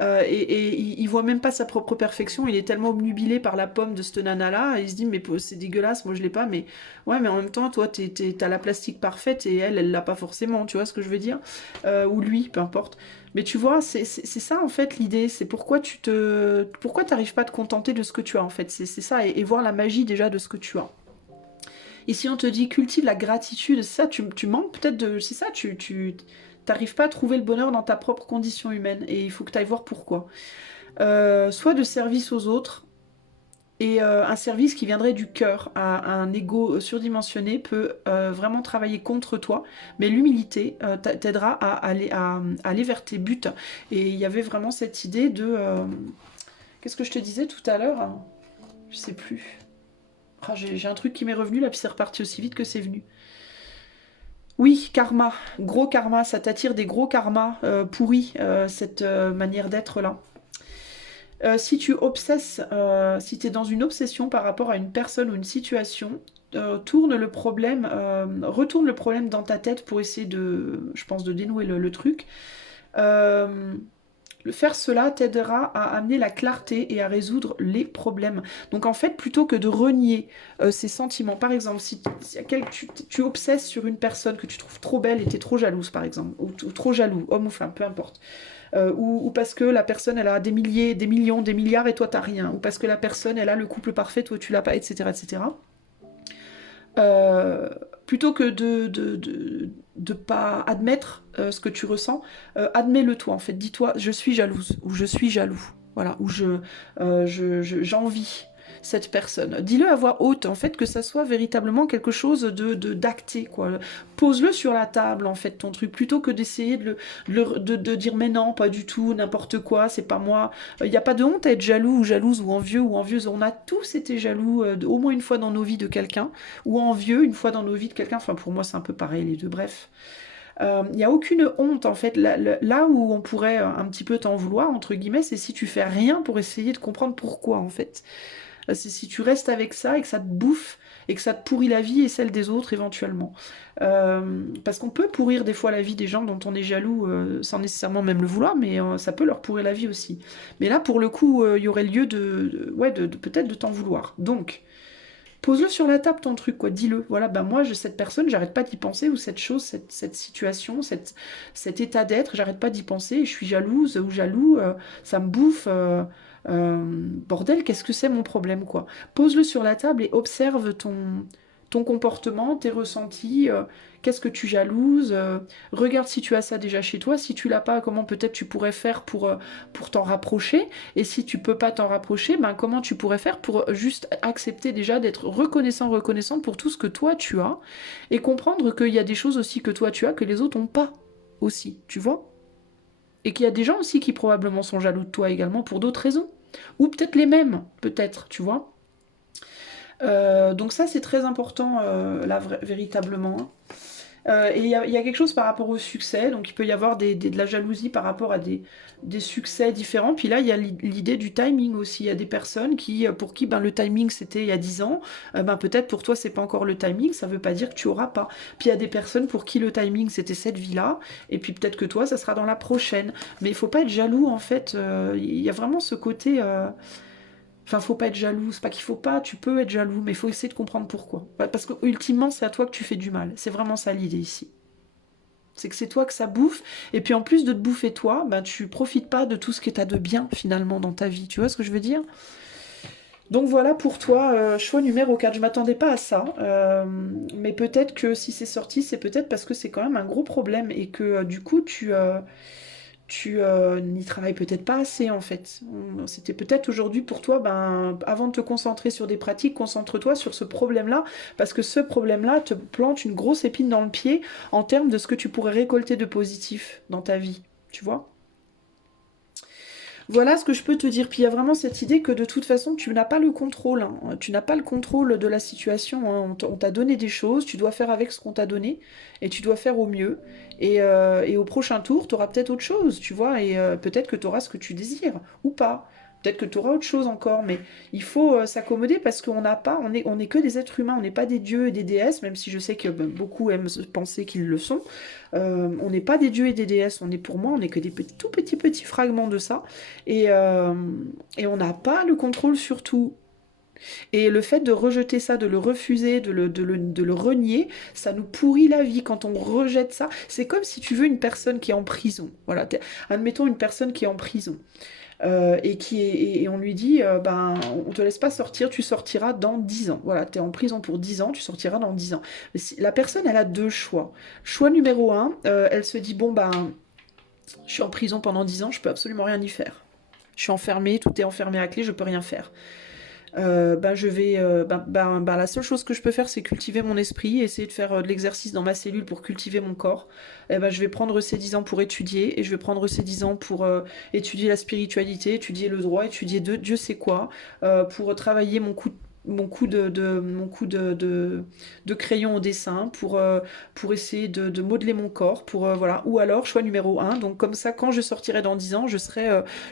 Et il voit même pas sa propre perfection, il est tellement obnubilé par la pomme de cette nana-là, et il se dit, mais c'est dégueulasse, moi je l'ai pas, mais ouais, mais en même temps, toi, t'as la plastique parfaite et elle l'a pas forcément, tu vois ce que je veux dire? Ou lui, peu importe. Mais tu vois, c'est ça en fait l'idée, c'est pourquoi t'arrives pas à te contenter de ce que tu as en fait, c'est ça, et voir la magie déjà de ce que tu as. Et si on te dit cultive la gratitude, ça, tu manques peut-être de. C'est ça, tu t'arrives pas à trouver le bonheur dans ta propre condition humaine, et il faut que tu ailles voir pourquoi. Soit de service aux autres, et un service qui viendrait du cœur à un ego surdimensionné peut vraiment travailler contre toi, mais l'humilité t'aidera à aller vers tes buts. Et il y avait vraiment cette idée de... Qu'est-ce que je te disais tout à l'heure? Je sais plus. Ah, j'ai un truc qui m'est revenu là, puis c'est reparti aussi vite que c'est venu. Oui, karma, gros karma, ça t'attire des gros karmas pourris, cette manière d'être là. Si tu obsesses, si tu es dans une obsession par rapport à une personne ou une situation, retourne le problème dans ta tête pour essayer je pense, de dénouer le truc. Euh, Faire cela t'aidera à amener la clarté et à résoudre les problèmes. Donc en fait, plutôt que de renier ces sentiments, par exemple, si tu obsesses sur une personne que tu trouves trop belle et tu es trop jalouse, par exemple, ou trop jaloux, homme ou femme, peu importe, ou parce que la personne, elle a des milliers, des millions, des milliards et toi, t'as rien, ou parce que la personne, elle a le couple parfait, toi, tu l'as pas, etc., etc. Euh, Plutôt que de pas admettre ce que tu ressens, admets-le toi en fait. Dis-toi, je suis jalouse ou je suis jaloux. Voilà, ou j'envie cette personne. Dis-le à voix haute, en fait, que ça soit véritablement quelque chose d'acté, quoi. Pose-le sur la table, en fait, ton truc, plutôt que d'essayer de dire mais non, pas du tout, n'importe quoi, c'est pas moi. Il n'y a pas de honte à être jaloux ou jalouse ou envieux ou envieuse. On a tous été jaloux au moins une fois dans nos vies de quelqu'un, ou envieux une fois dans nos vies de quelqu'un. Enfin, pour moi, c'est un peu pareil, les deux. Bref. Il n'y a aucune honte, en fait. Là où on pourrait un petit peu t'en vouloir, entre guillemets, c'est si tu fais rien pour essayer de comprendre pourquoi, en fait. C'est si tu restes avec ça et que ça te bouffe et que ça te pourrit la vie et celle des autres éventuellement. Parce qu'on peut pourrir des fois la vie des gens dont on est jaloux sans nécessairement même le vouloir, mais ça peut leur pourrir la vie aussi. Mais là, pour le coup, il y aurait lieu ouais, peut-être de t'en vouloir. Donc, pose-le sur la table ton truc, quoi. Dis-le. Voilà, ben moi, cette personne, j'arrête pas d'y penser, ou cette chose, cette situation, cet état d'être, j'arrête pas d'y penser, et je suis jalouse ou jaloux, ça me bouffe. Bordel, qu'est-ce que c'est mon problème, quoi. Pose-le sur la table et observe ton comportement, tes ressentis, qu'est-ce que tu jalouses, regarde si tu as ça déjà chez toi, si tu l'as pas, comment peut-être tu pourrais faire pour t'en rapprocher, et si tu peux pas t'en rapprocher, ben comment tu pourrais faire pour juste accepter déjà d'être reconnaissante pour tout ce que toi tu as, et comprendre qu'il y a des choses aussi que toi tu as que les autres n'ont pas aussi, tu vois? Et qu'il y a des gens aussi qui probablement sont jaloux de toi également pour d'autres raisons. Ou peut-être les mêmes, peut-être, tu vois. Donc ça, c'est très important, là, véritablement. Et il y a quelque chose par rapport au succès, donc il peut y avoir de la jalousie par rapport à des succès différents. Puis là, il y a l'idée du timing aussi. Il y a des personnes pour qui ben, le timing c'était il y a 10 ans, ben, peut-être pour toi c'est pas encore le timing, ça veut pas dire que tu auras pas. Puis il y a des personnes pour qui le timing c'était cette vie-là, et puis peut-être que toi ça sera dans la prochaine. Mais il faut pas être jaloux en fait, il y a vraiment ce côté. Enfin, faut pas être jaloux, c'est pas qu'il faut pas, tu peux être jaloux, mais il faut essayer de comprendre pourquoi. Parce que ultimement, c'est à toi que tu fais du mal. C'est vraiment ça l'idée ici. C'est que c'est toi que ça bouffe, et puis en plus de te bouffer toi, ben, tu profites pas de tout ce que tu as de bien finalement dans ta vie. Tu vois ce que je veux dire? Donc voilà pour toi, choix numéro 4. Je m'attendais pas à ça, mais peut-être que si c'est sorti, c'est peut-être parce que c'est quand même un gros problème et que du coup tu n'y travailles peut-être pas assez en fait. C'était peut-être aujourd'hui pour toi, ben, avant de te concentrer sur des pratiques, concentre-toi sur ce problème-là, parce que ce problème-là te plante une grosse épine dans le pied en termes de ce que tu pourrais récolter de positif dans ta vie, tu vois? Voilà ce que je peux te dire. Puis il y a vraiment cette idée que de toute façon, tu n'as pas le contrôle, hein. Tu n'as pas le contrôle de la situation, hein. On t'a donné des choses, tu dois faire avec ce qu'on t'a donné et tu dois faire au mieux. Et au prochain tour, tu auras peut-être autre chose, tu vois, et peut-être que tu auras ce que tu désires ou pas. Peut-être que tu auras autre chose encore, mais il faut s'accommoder parce qu'on n'a pas, on est que des êtres humains, on n'est pas des dieux et des déesses, même si je sais que ben, beaucoup aiment penser qu'ils le sont. On n'est pas des dieux et des déesses, on est pour moi, on n'est que des tout petits fragments de ça. Et, euh, et on n'a pas le contrôle sur tout. Et le fait de rejeter ça, de le refuser, de le renier, ça nous pourrit la vie. Quand on rejette ça, c'est comme si tu veux une personne qui est en prison. Voilà, admettons une personne qui est en prison. Et on lui dit, ben, on te laisse pas sortir, tu sortiras dans 10 ans. Voilà, tu es en prison pour 10 ans, tu sortiras dans 10 ans. Mais la personne, elle a deux choix. Choix numéro un, elle se dit, bon, ben, je suis en prison pendant 10 ans, je peux absolument rien y faire. Je suis enfermée, tout est enfermé à clé, je peux rien faire. Ben je vais, la seule chose que je peux faire, c'est cultiver mon esprit, essayer de faire de l'exercice dans ma cellule pour cultiver mon corps. Et ben, je vais prendre ces 10 ans pour étudier, et je vais prendre ces 10 ans pour étudier la spiritualité, étudier le droit, étudier Dieu sait quoi, pour travailler mon coup de crayon au dessin pour essayer de modeler mon corps, voilà. Ou alors, choix numéro un, donc comme ça, quand je sortirai dans 10 ans,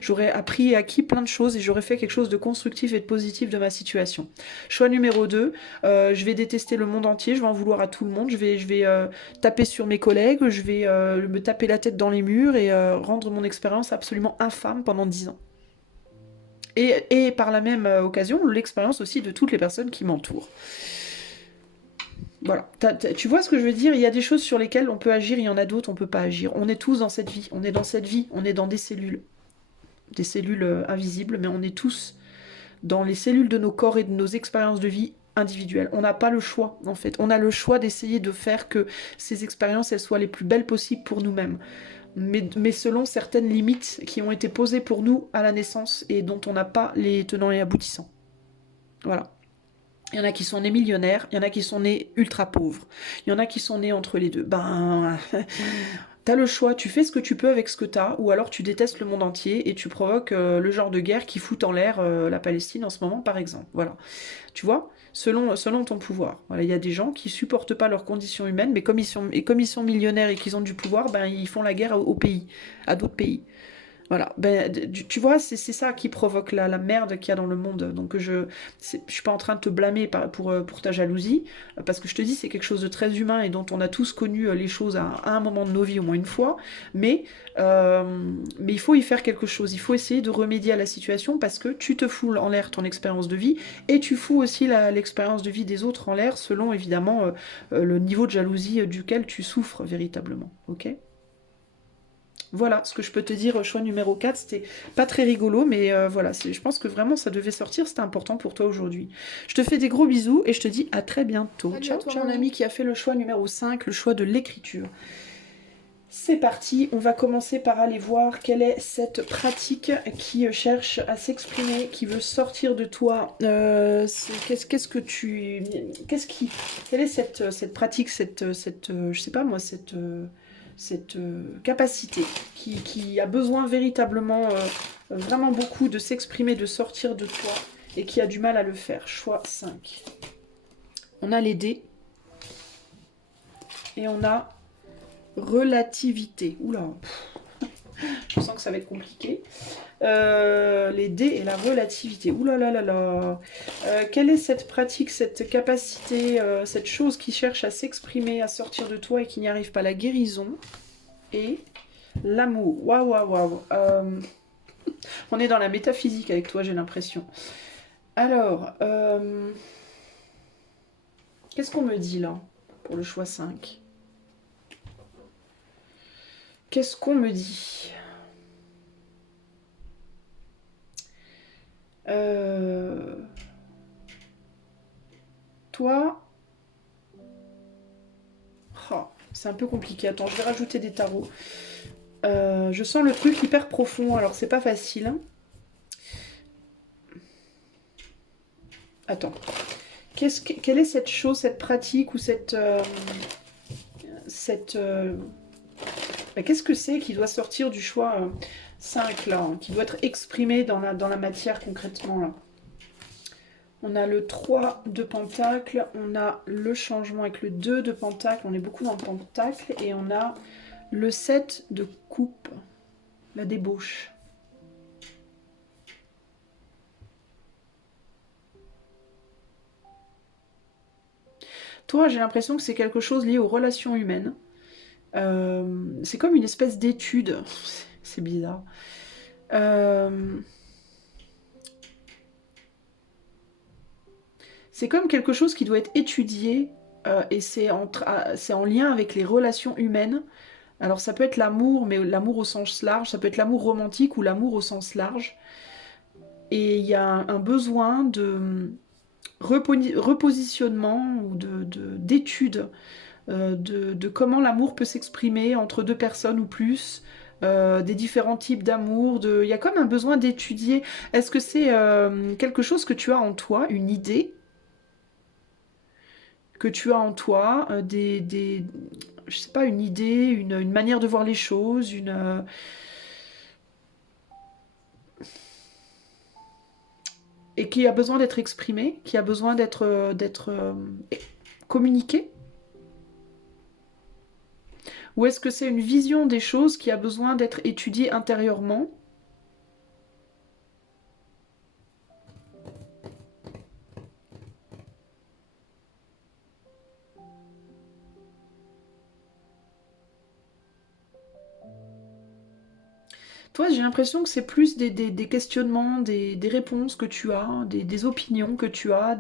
j'aurai appris et acquis plein de choses et j'aurai fait quelque chose de constructif et de positif de ma situation. Choix numéro 2, je vais détester le monde entier, je vais en vouloir à tout le monde, je vais taper sur mes collègues, je vais me taper la tête dans les murs et rendre mon expérience absolument infâme pendant 10 ans. Et par la même occasion, l'expérience aussi de toutes les personnes qui m'entourent. Voilà. Tu vois ce que je veux dire? Il y a des choses sur lesquelles on peut agir, il y en a d'autres, on peut pas agir. On est tous dans cette vie. On est dans cette vie. On est dans des cellules. Des cellules invisibles, mais on est tous dans les cellules de nos corps et de nos expériences de vie individuelles. On n'a pas le choix, en fait. On a le choix d'essayer de faire que ces expériences, elles soient les plus belles possibles pour nous-mêmes. Mais selon certaines limites qui ont été posées pour nous à la naissance et dont on n'a pas les tenants et aboutissants. Voilà. Il y en a qui sont nés millionnaires, il y en a qui sont nés ultra pauvres, il y en a qui sont nés entre les deux. Ben, t'as le choix, tu fais ce que tu peux avec ce que t'as, ou alors tu détestes le monde entier et tu provoques le genre de guerre qui fout en l'air la Palestine en ce moment, par exemple. Voilà. Tu vois, selon ton pouvoir. Voilà, il y a des gens qui supportent pas leurs conditions humaines, mais comme ils sont millionnaires et qu'ils ont du pouvoir, ben ils font la guerre au pays, à d'autres pays. Voilà, ben, tu vois, c'est ça qui provoque la merde qu'il y a dans le monde. Donc je suis pas en train de te blâmer pour ta jalousie, parce que je te dis, c'est quelque chose de très humain et dont on a tous connu les choses à un moment de nos vies, au moins une fois. Mais, euh, mais il faut y faire quelque chose. Il faut essayer de remédier à la situation parce que tu te fous en l'air ton expérience de vie et tu fous aussi l'expérience de vie des autres en l'air selon évidemment le niveau de jalousie duquel tu souffres véritablement. Ok? Voilà ce que je peux te dire, choix numéro 4, c'était pas très rigolo, mais voilà, je pense que vraiment ça devait sortir, c'était important pour toi aujourd'hui. Je te fais des gros bisous et je te dis à très bientôt. Salut à Ciao, toi, ciao mon Marie. ami qui a fait le choix numéro 5, le choix de l'écriture. C'est parti, on va commencer par aller voir quelle est cette pratique qui cherche à s'exprimer, qui veut sortir de toi. Qu'est-ce que tu... Qu'est-ce qui... Quelle est cette pratique, je sais pas moi, cette capacité qui a besoin véritablement, vraiment beaucoup de s'exprimer, de sortir de toi et qui a du mal à le faire. Choix 5. On a les dés et on a relativité. Oula, je sens que ça va être compliqué. Les dés et la relativité. Ouh là là là là. Quelle est cette pratique, cette capacité, cette chose qui cherche à s'exprimer, à sortir de toi et qui n'y arrive pas? La guérison et l'amour. Waouh, waouh, waouh. On est dans la métaphysique avec toi, j'ai l'impression. Alors, qu'est-ce qu'on me dit là pour le choix 5? Qu'est-ce qu'on me dit? Toi... Oh, c'est un peu compliqué. Attends, je vais rajouter des tarots. Je sens le truc hyper profond, alors c'est pas facile. Attends. Quelle est cette chose, cette pratique ou qu'est-ce que c'est qui doit sortir du choix 5 là, hein, qui doit être exprimé dans la matière concrètement là? On a le 3 de pentacle, on a le changement avec le 2 de pentacle, on est beaucoup dans le pentacle, et on a le 7 de coupe, la débauche. Toi, j'ai l'impression que c'est quelque chose lié aux relations humaines. C'est comme une espèce d'étude. C'est bizarre. C'est comme quelque chose qui doit être étudié et c'est en lien avec les relations humaines. Alors ça peut être l'amour, mais l'amour au sens large, ça peut être l'amour romantique ou l'amour au sens large. Et il y a un besoin de repositionnement ou d'étude de comment l'amour peut s'exprimer entre deux personnes ou plus, des différents types d'amour. Il y a comme un besoin d'étudier. Est-ce que c'est quelque chose que tu as en toi, une idée que tu as en toi, je sais pas, une idée, une manière de voir les choses, qui a besoin d'être exprimé, qui a besoin d'être communiqué? Ou est-ce que c'est une vision des choses qui a besoin d'être étudiée intérieurement? Toi, j'ai l'impression que c'est plus des questionnements, des réponses que tu as, des opinions que tu as,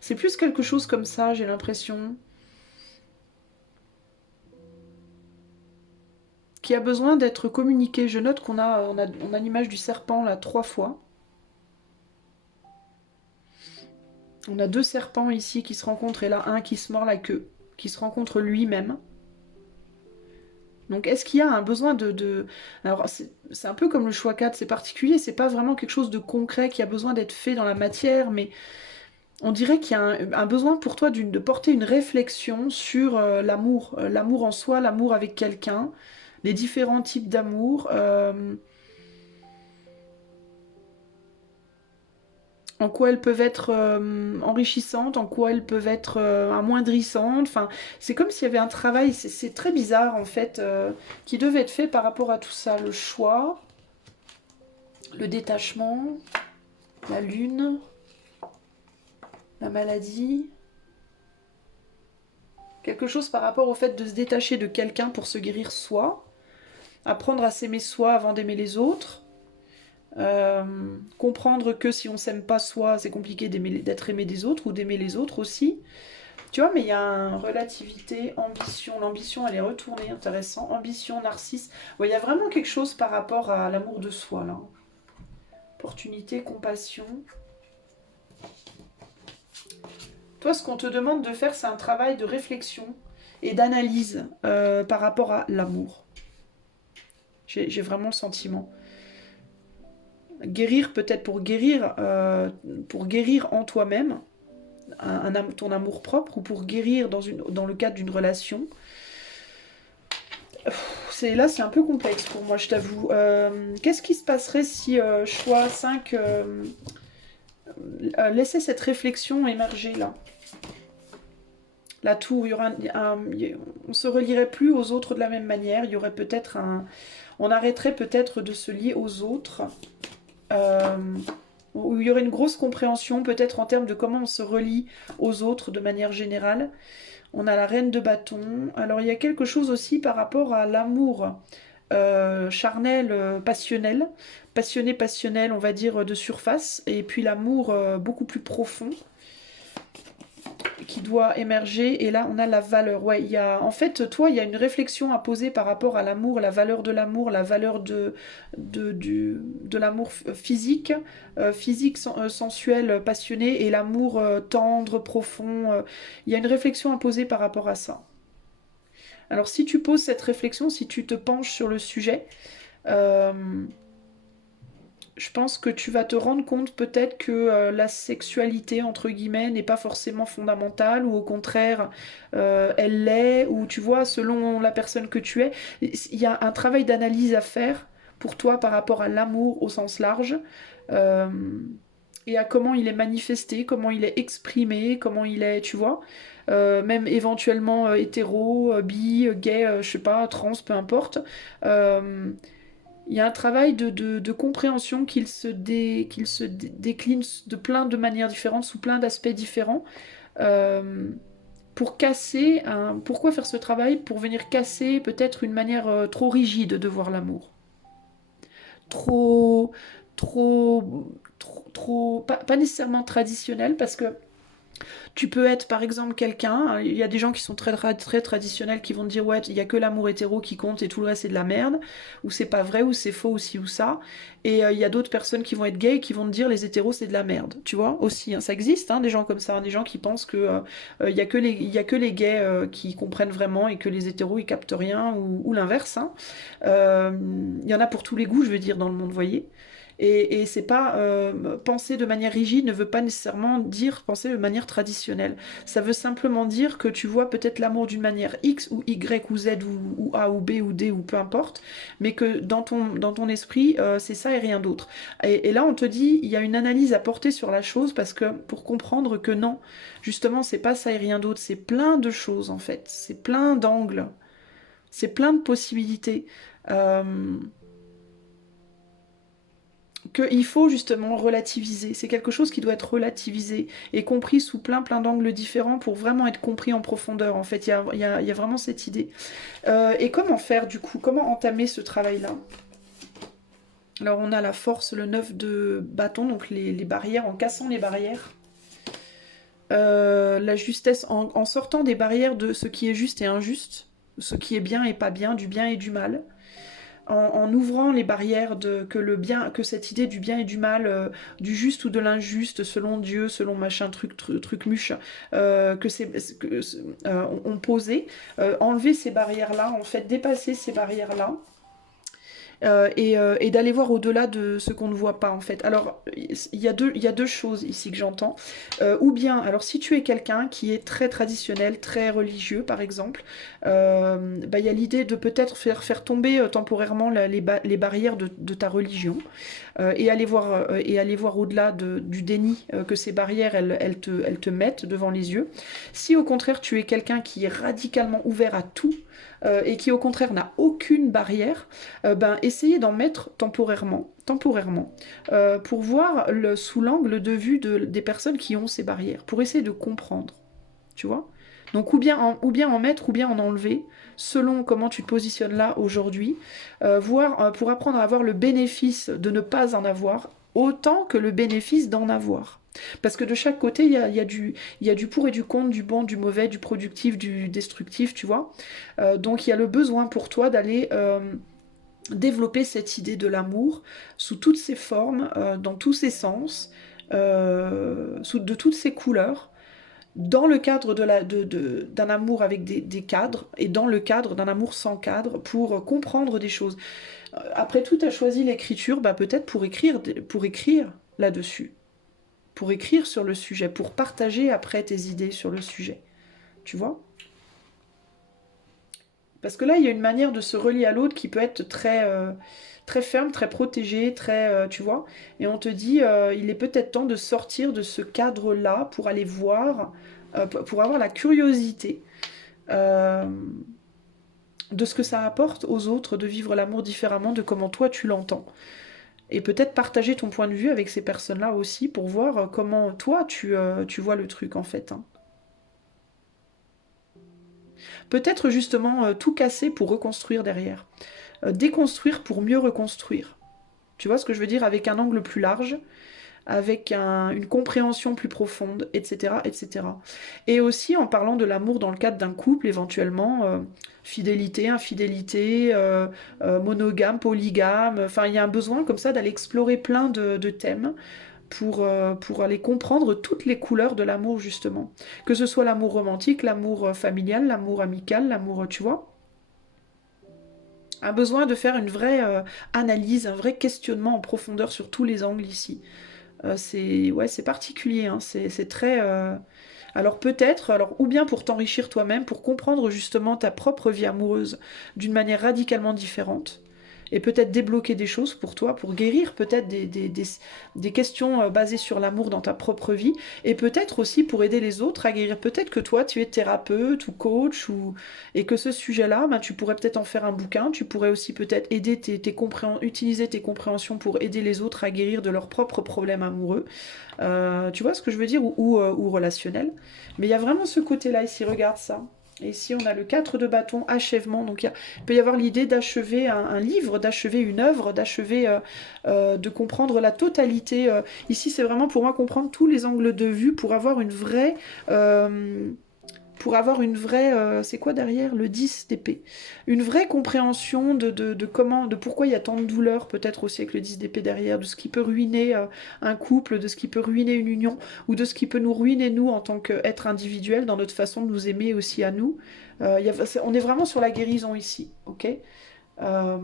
c'est plus quelque chose comme ça, j'ai l'impression, qui a besoin d'être communiqué. Je note on a l'image du serpent là 3 fois. On a 2 serpents ici qui se rencontrent et là un qui se mord la queue, qui se rencontre lui-même. Donc est-ce qu'il y a un besoin Alors c'est un peu comme le choix 4, c'est particulier, c'est pas vraiment quelque chose de concret qui a besoin d'être fait dans la matière, mais on dirait qu'il y a un besoin pour toi de porter une réflexion sur l'amour, l'amour en soi, l'amour avec quelqu'un, les différents types d'amour, en quoi elles peuvent être enrichissantes, en quoi elles peuvent être amoindrissantes. Enfin, c'est comme s'il y avait un travail, c'est très bizarre en fait, qui devait être fait par rapport à tout ça. Le choix, le détachement, la lune, la maladie. Quelque chose par rapport au fait de se détacher de quelqu'un pour se guérir soi, apprendre à s'aimer soi avant d'aimer les autres, euh, comprendre que si on s'aime pas soi, c'est compliqué d'être aimé des autres ou d'aimer les autres aussi. Tu vois, mais il y a une relativité, ambition. L'ambition, elle est retournée, intéressant. Ambition, narcisse. Ouais, il y a vraiment quelque chose par rapport à l'amour de soi, là. Opportunité, compassion. Toi, ce qu'on te demande de faire, c'est un travail de réflexion et d'analyse par rapport à l'amour. J'ai vraiment le sentiment. Guérir peut-être pour guérir en toi-même ton amour propre ou pour guérir dans le cadre d'une relation. Là, c'est un peu complexe pour moi, je t'avoue. Qu'est-ce qui se passerait si choix 5 laissait cette réflexion émerger là? La tour, on se relierait plus aux autres de la même manière. Il y aurait peut-être on arrêterait peut-être de se lier aux autres. Euh, où il y aurait une grosse compréhension, peut-être en termes de comment on se relie aux autres de manière générale. On a la reine de bâton. Alors il y a quelque chose aussi par rapport à l'amour charnel, passionnel. Passionné, passionnel, on va dire, de surface. Et puis l'amour beaucoup plus profond qui doit émerger. Et là, on a la valeur. Ouais, en fait, toi, il y a une réflexion à poser par rapport à l'amour, la valeur, la valeur de l'amour physique, sensuel, passionné, et l'amour tendre, profond. Il y a une réflexion à poser par rapport à ça. Alors, si tu poses cette réflexion, si tu te penches sur le sujet, euh, je pense que tu vas te rendre compte peut-être que la sexualité, entre guillemets, n'est pas forcément fondamentale, ou au contraire, elle l'est, ou tu vois, selon la personne que tu es, il y a un travail d'analyse à faire pour toi par rapport à l'amour au sens large, euh, et à comment il est manifesté, comment il est exprimé, comment il est, tu vois, même éventuellement hétéro, bi, gay, je sais pas, trans, peu importe. Euh, il y a un travail de compréhension qu'il se décline de plein de manières différentes, sous plein d'aspects différents, euh, pour casser Pourquoi faire ce travail? Pour venir casser peut-être une manière trop rigide de voir l'amour. Trop, pas nécessairement traditionnelle, parce que tu peux être par exemple quelqu'un, il y a des gens qui sont très traditionnels qui vont te dire ouais, il y a que l'amour hétéro qui compte et tout le reste c'est de la merde, ou c'est pas vrai, ou c'est faux, ou ci ou ça. Et il y a d'autres personnes qui vont être gays et qui vont te dire les hétéros c'est de la merde, tu vois, aussi, hein. Ça existe, hein, des gens comme ça, hein, des gens qui pensent que il y a que les gays qui comprennent vraiment et que les hétéros ils captent rien, ou l'inverse, hein. Il y en a pour tous les goûts, je veux dire, dans le monde, voyez. Et c'est pas penser de manière rigide ne veut pas nécessairement dire penser de manière traditionnelle. Ça veut simplement dire que tu vois peut-être l'amour d'une manière X ou Y ou Z ou A ou B ou D ou peu importe, mais que dans ton esprit, c'est ça et rien d'autre. Et là, on te dit, il y a une analyse à porter sur la chose parce que pour comprendre que non, justement, c'est pas ça et rien d'autre, c'est plein de choses en fait, c'est plein d'angles, c'est plein de possibilités. Euh, Qu'il faut justement relativiser. C'est quelque chose qui doit être relativisé et compris sous plein d'angles différents pour vraiment être compris en profondeur. En fait, il y a vraiment cette idée. Et comment faire du coup? Comment entamer ce travail-là? Alors on a la force, le 9 de bâton, donc les barrières, en cassant les barrières. La justesse, en sortant des barrières de ce qui est juste et injuste, ce qui est bien et pas bien, du bien et du mal. En ouvrant les barrières que cette idée du bien et du mal, du juste ou de l'injuste, selon Dieu, selon machin truc muche, on posait, enlever ces barrières-là, en fait, dépasser ces barrières-là, et d'aller voir au-delà de ce qu'on ne voit pas en fait. Alors il y a deux choses ici que j'entends. Ou bien, alors si tu es quelqu'un qui est très traditionnel, très religieux par exemple, bah, il y a l'idée de peut-être faire tomber temporairement les barrières de ta religion, et aller voir au-delà du déni que ces barrières elles te mettent devant les yeux. Si au contraire tu es quelqu'un qui est radicalement ouvert à tout, et qui au contraire n'a aucune barrière, ben essayez d'en mettre temporairement, pour voir sous l'angle de vue des personnes qui ont ces barrières, pour essayer de comprendre, tu vois. Donc ou bien en mettre ou bien en enlever, selon comment tu te positionnes là aujourd'hui, pour apprendre à avoir le bénéfice de ne pas en avoir, autant que le bénéfice d'en avoir. Parce que de chaque côté, il y a du pour et du contre, du bon, du mauvais, du productif, du destructif, tu vois. Donc il y a le besoin pour toi d'aller développer cette idée de l'amour sous toutes ses formes, dans tous ses sens, de toutes ses couleurs, dans le cadre d'un amour avec des cadres et dans le cadre d'un amour sans cadre pour comprendre des choses. Après tout, tu as choisi l'écriture, bah, peut-être pour écrire là-dessus, pour écrire sur le sujet, pour partager après tes idées sur le sujet. Tu vois? Parce que là, il y a une manière de se relier à l'autre qui peut être très ferme, très protégée, tu vois. Et on te dit, il est peut-être temps de sortir de ce cadre-là pour aller voir, pour avoir la curiosité euh, de ce que ça apporte aux autres, de vivre l'amour différemment, de comment toi tu l'entends. Et peut-être partager ton point de vue avec ces personnes-là aussi pour voir comment toi tu vois le truc en fait, hein. Peut-être justement tout casser pour reconstruire derrière. Déconstruire pour mieux reconstruire. Tu vois ce que je veux dire? Avec un angle plus large, avec une compréhension plus profonde, etc., etc. Et aussi en parlant de l'amour dans le cadre d'un couple, éventuellement, fidélité, infidélité, monogame, polygame. Enfin, il y a un besoin comme ça d'aller explorer plein de thèmes pour aller comprendre toutes les couleurs de l'amour, justement. Que ce soit l'amour romantique, l'amour familial, l'amour amical, l'amour, tu vois. Un besoin de faire une vraie analyse, un vrai questionnement en profondeur sur tous les angles ici. C'est particulier, hein, c'est très. Alors peut-être, alors ou bien pour t'enrichir toi-même, pour comprendre justement ta propre vie amoureuse d'une manière radicalement différente, et peut-être débloquer des choses pour toi, pour guérir peut-être des questions basées sur l'amour dans ta propre vie, et peut-être aussi pour aider les autres à guérir. Peut-être que toi, tu es thérapeute ou coach, et que ce sujet-là, ben, tu pourrais peut-être en faire un bouquin, tu pourrais aussi peut-être aider utiliser tes compréhensions pour aider les autres à guérir de leurs propres problèmes amoureux. Tu vois ce que je veux dire, ou relationnel. Mais il y a vraiment ce côté-là ici, regarde ça. Et ici, on a le 4 de bâton, achèvement. Donc, il peut y avoir l'idée d'achever un livre, d'achever une œuvre, de comprendre la totalité. Ici, c'est vraiment pour moi comprendre tous les angles de vue pour avoir euh, c'est quoi derrière le 10 d'épée? Une vraie compréhension de pourquoi il y a tant de douleur, peut-être aussi avec le 10 d'épée derrière, de ce qui peut ruiner un couple, de ce qui peut ruiner une union, ou de ce qui peut nous ruiner nous en tant qu'être individuel, dans notre façon de nous aimer aussi à nous. On est vraiment sur la guérison ici, ok? Euh,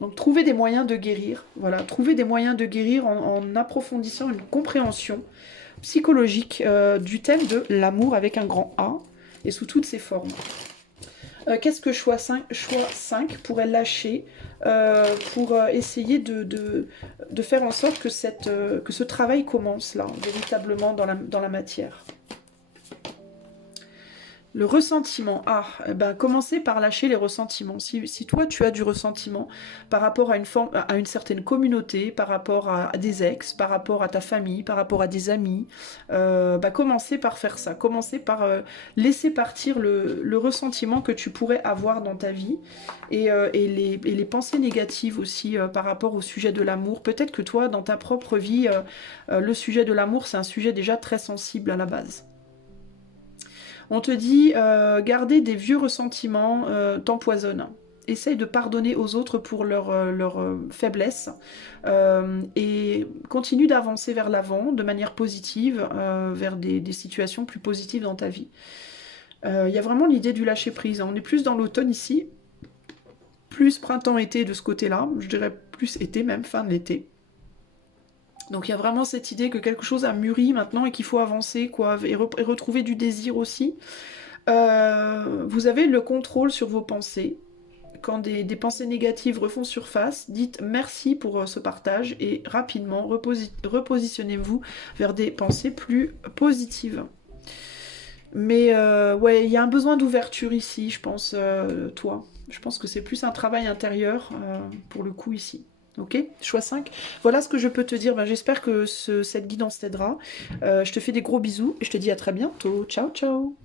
Donc trouver des moyens de guérir, voilà, trouver des moyens de guérir en approfondissant une compréhension psychologique du thème de l'amour avec un grand A et sous toutes ses formes. Qu'est-ce que choix 5 pourrait lâcher pour essayer de faire en sorte que, que ce travail commence là, véritablement dans la matière. Le ressentiment. Ah, ben, commencez par lâcher les ressentiments. Si toi, tu as du ressentiment par rapport à une certaine communauté, par rapport à des ex, par rapport à ta famille, par rapport à des amis, ben, commencez par faire ça. Commencez par laisser partir le ressentiment que tu pourrais avoir dans ta vie et les pensées négatives aussi par rapport au sujet de l'amour. Peut-être que toi, dans ta propre vie, le sujet de l'amour, c'est un sujet déjà très sensible à la base. On te dit, garder des vieux ressentiments t'empoisonne. Essaye de pardonner aux autres pour leur faiblesse et continue d'avancer vers l'avant de manière positive, vers des situations plus positives dans ta vie. Il y a vraiment l'idée du lâcher prise. On est plus dans l'automne ici, plus printemps-été de ce côté-là, je dirais plus été même, fin de l'été. Donc il y a vraiment cette idée que quelque chose a mûri maintenant et qu'il faut avancer, quoi, et retrouver du désir aussi. Vous avez le contrôle sur vos pensées. Quand des pensées négatives refont surface, dites merci pour ce partage et rapidement repositionnez-vous vers des pensées plus positives. Mais ouais, il y a un besoin d'ouverture ici, je pense, toi. Je pense que c'est plus un travail intérieur pour le coup ici. Ok, choix 5. Voilà ce que je peux te dire. Ben, j'espère que cette guidance t'aidera. Je te fais des gros bisous et je te dis à très bientôt. Ciao, ciao.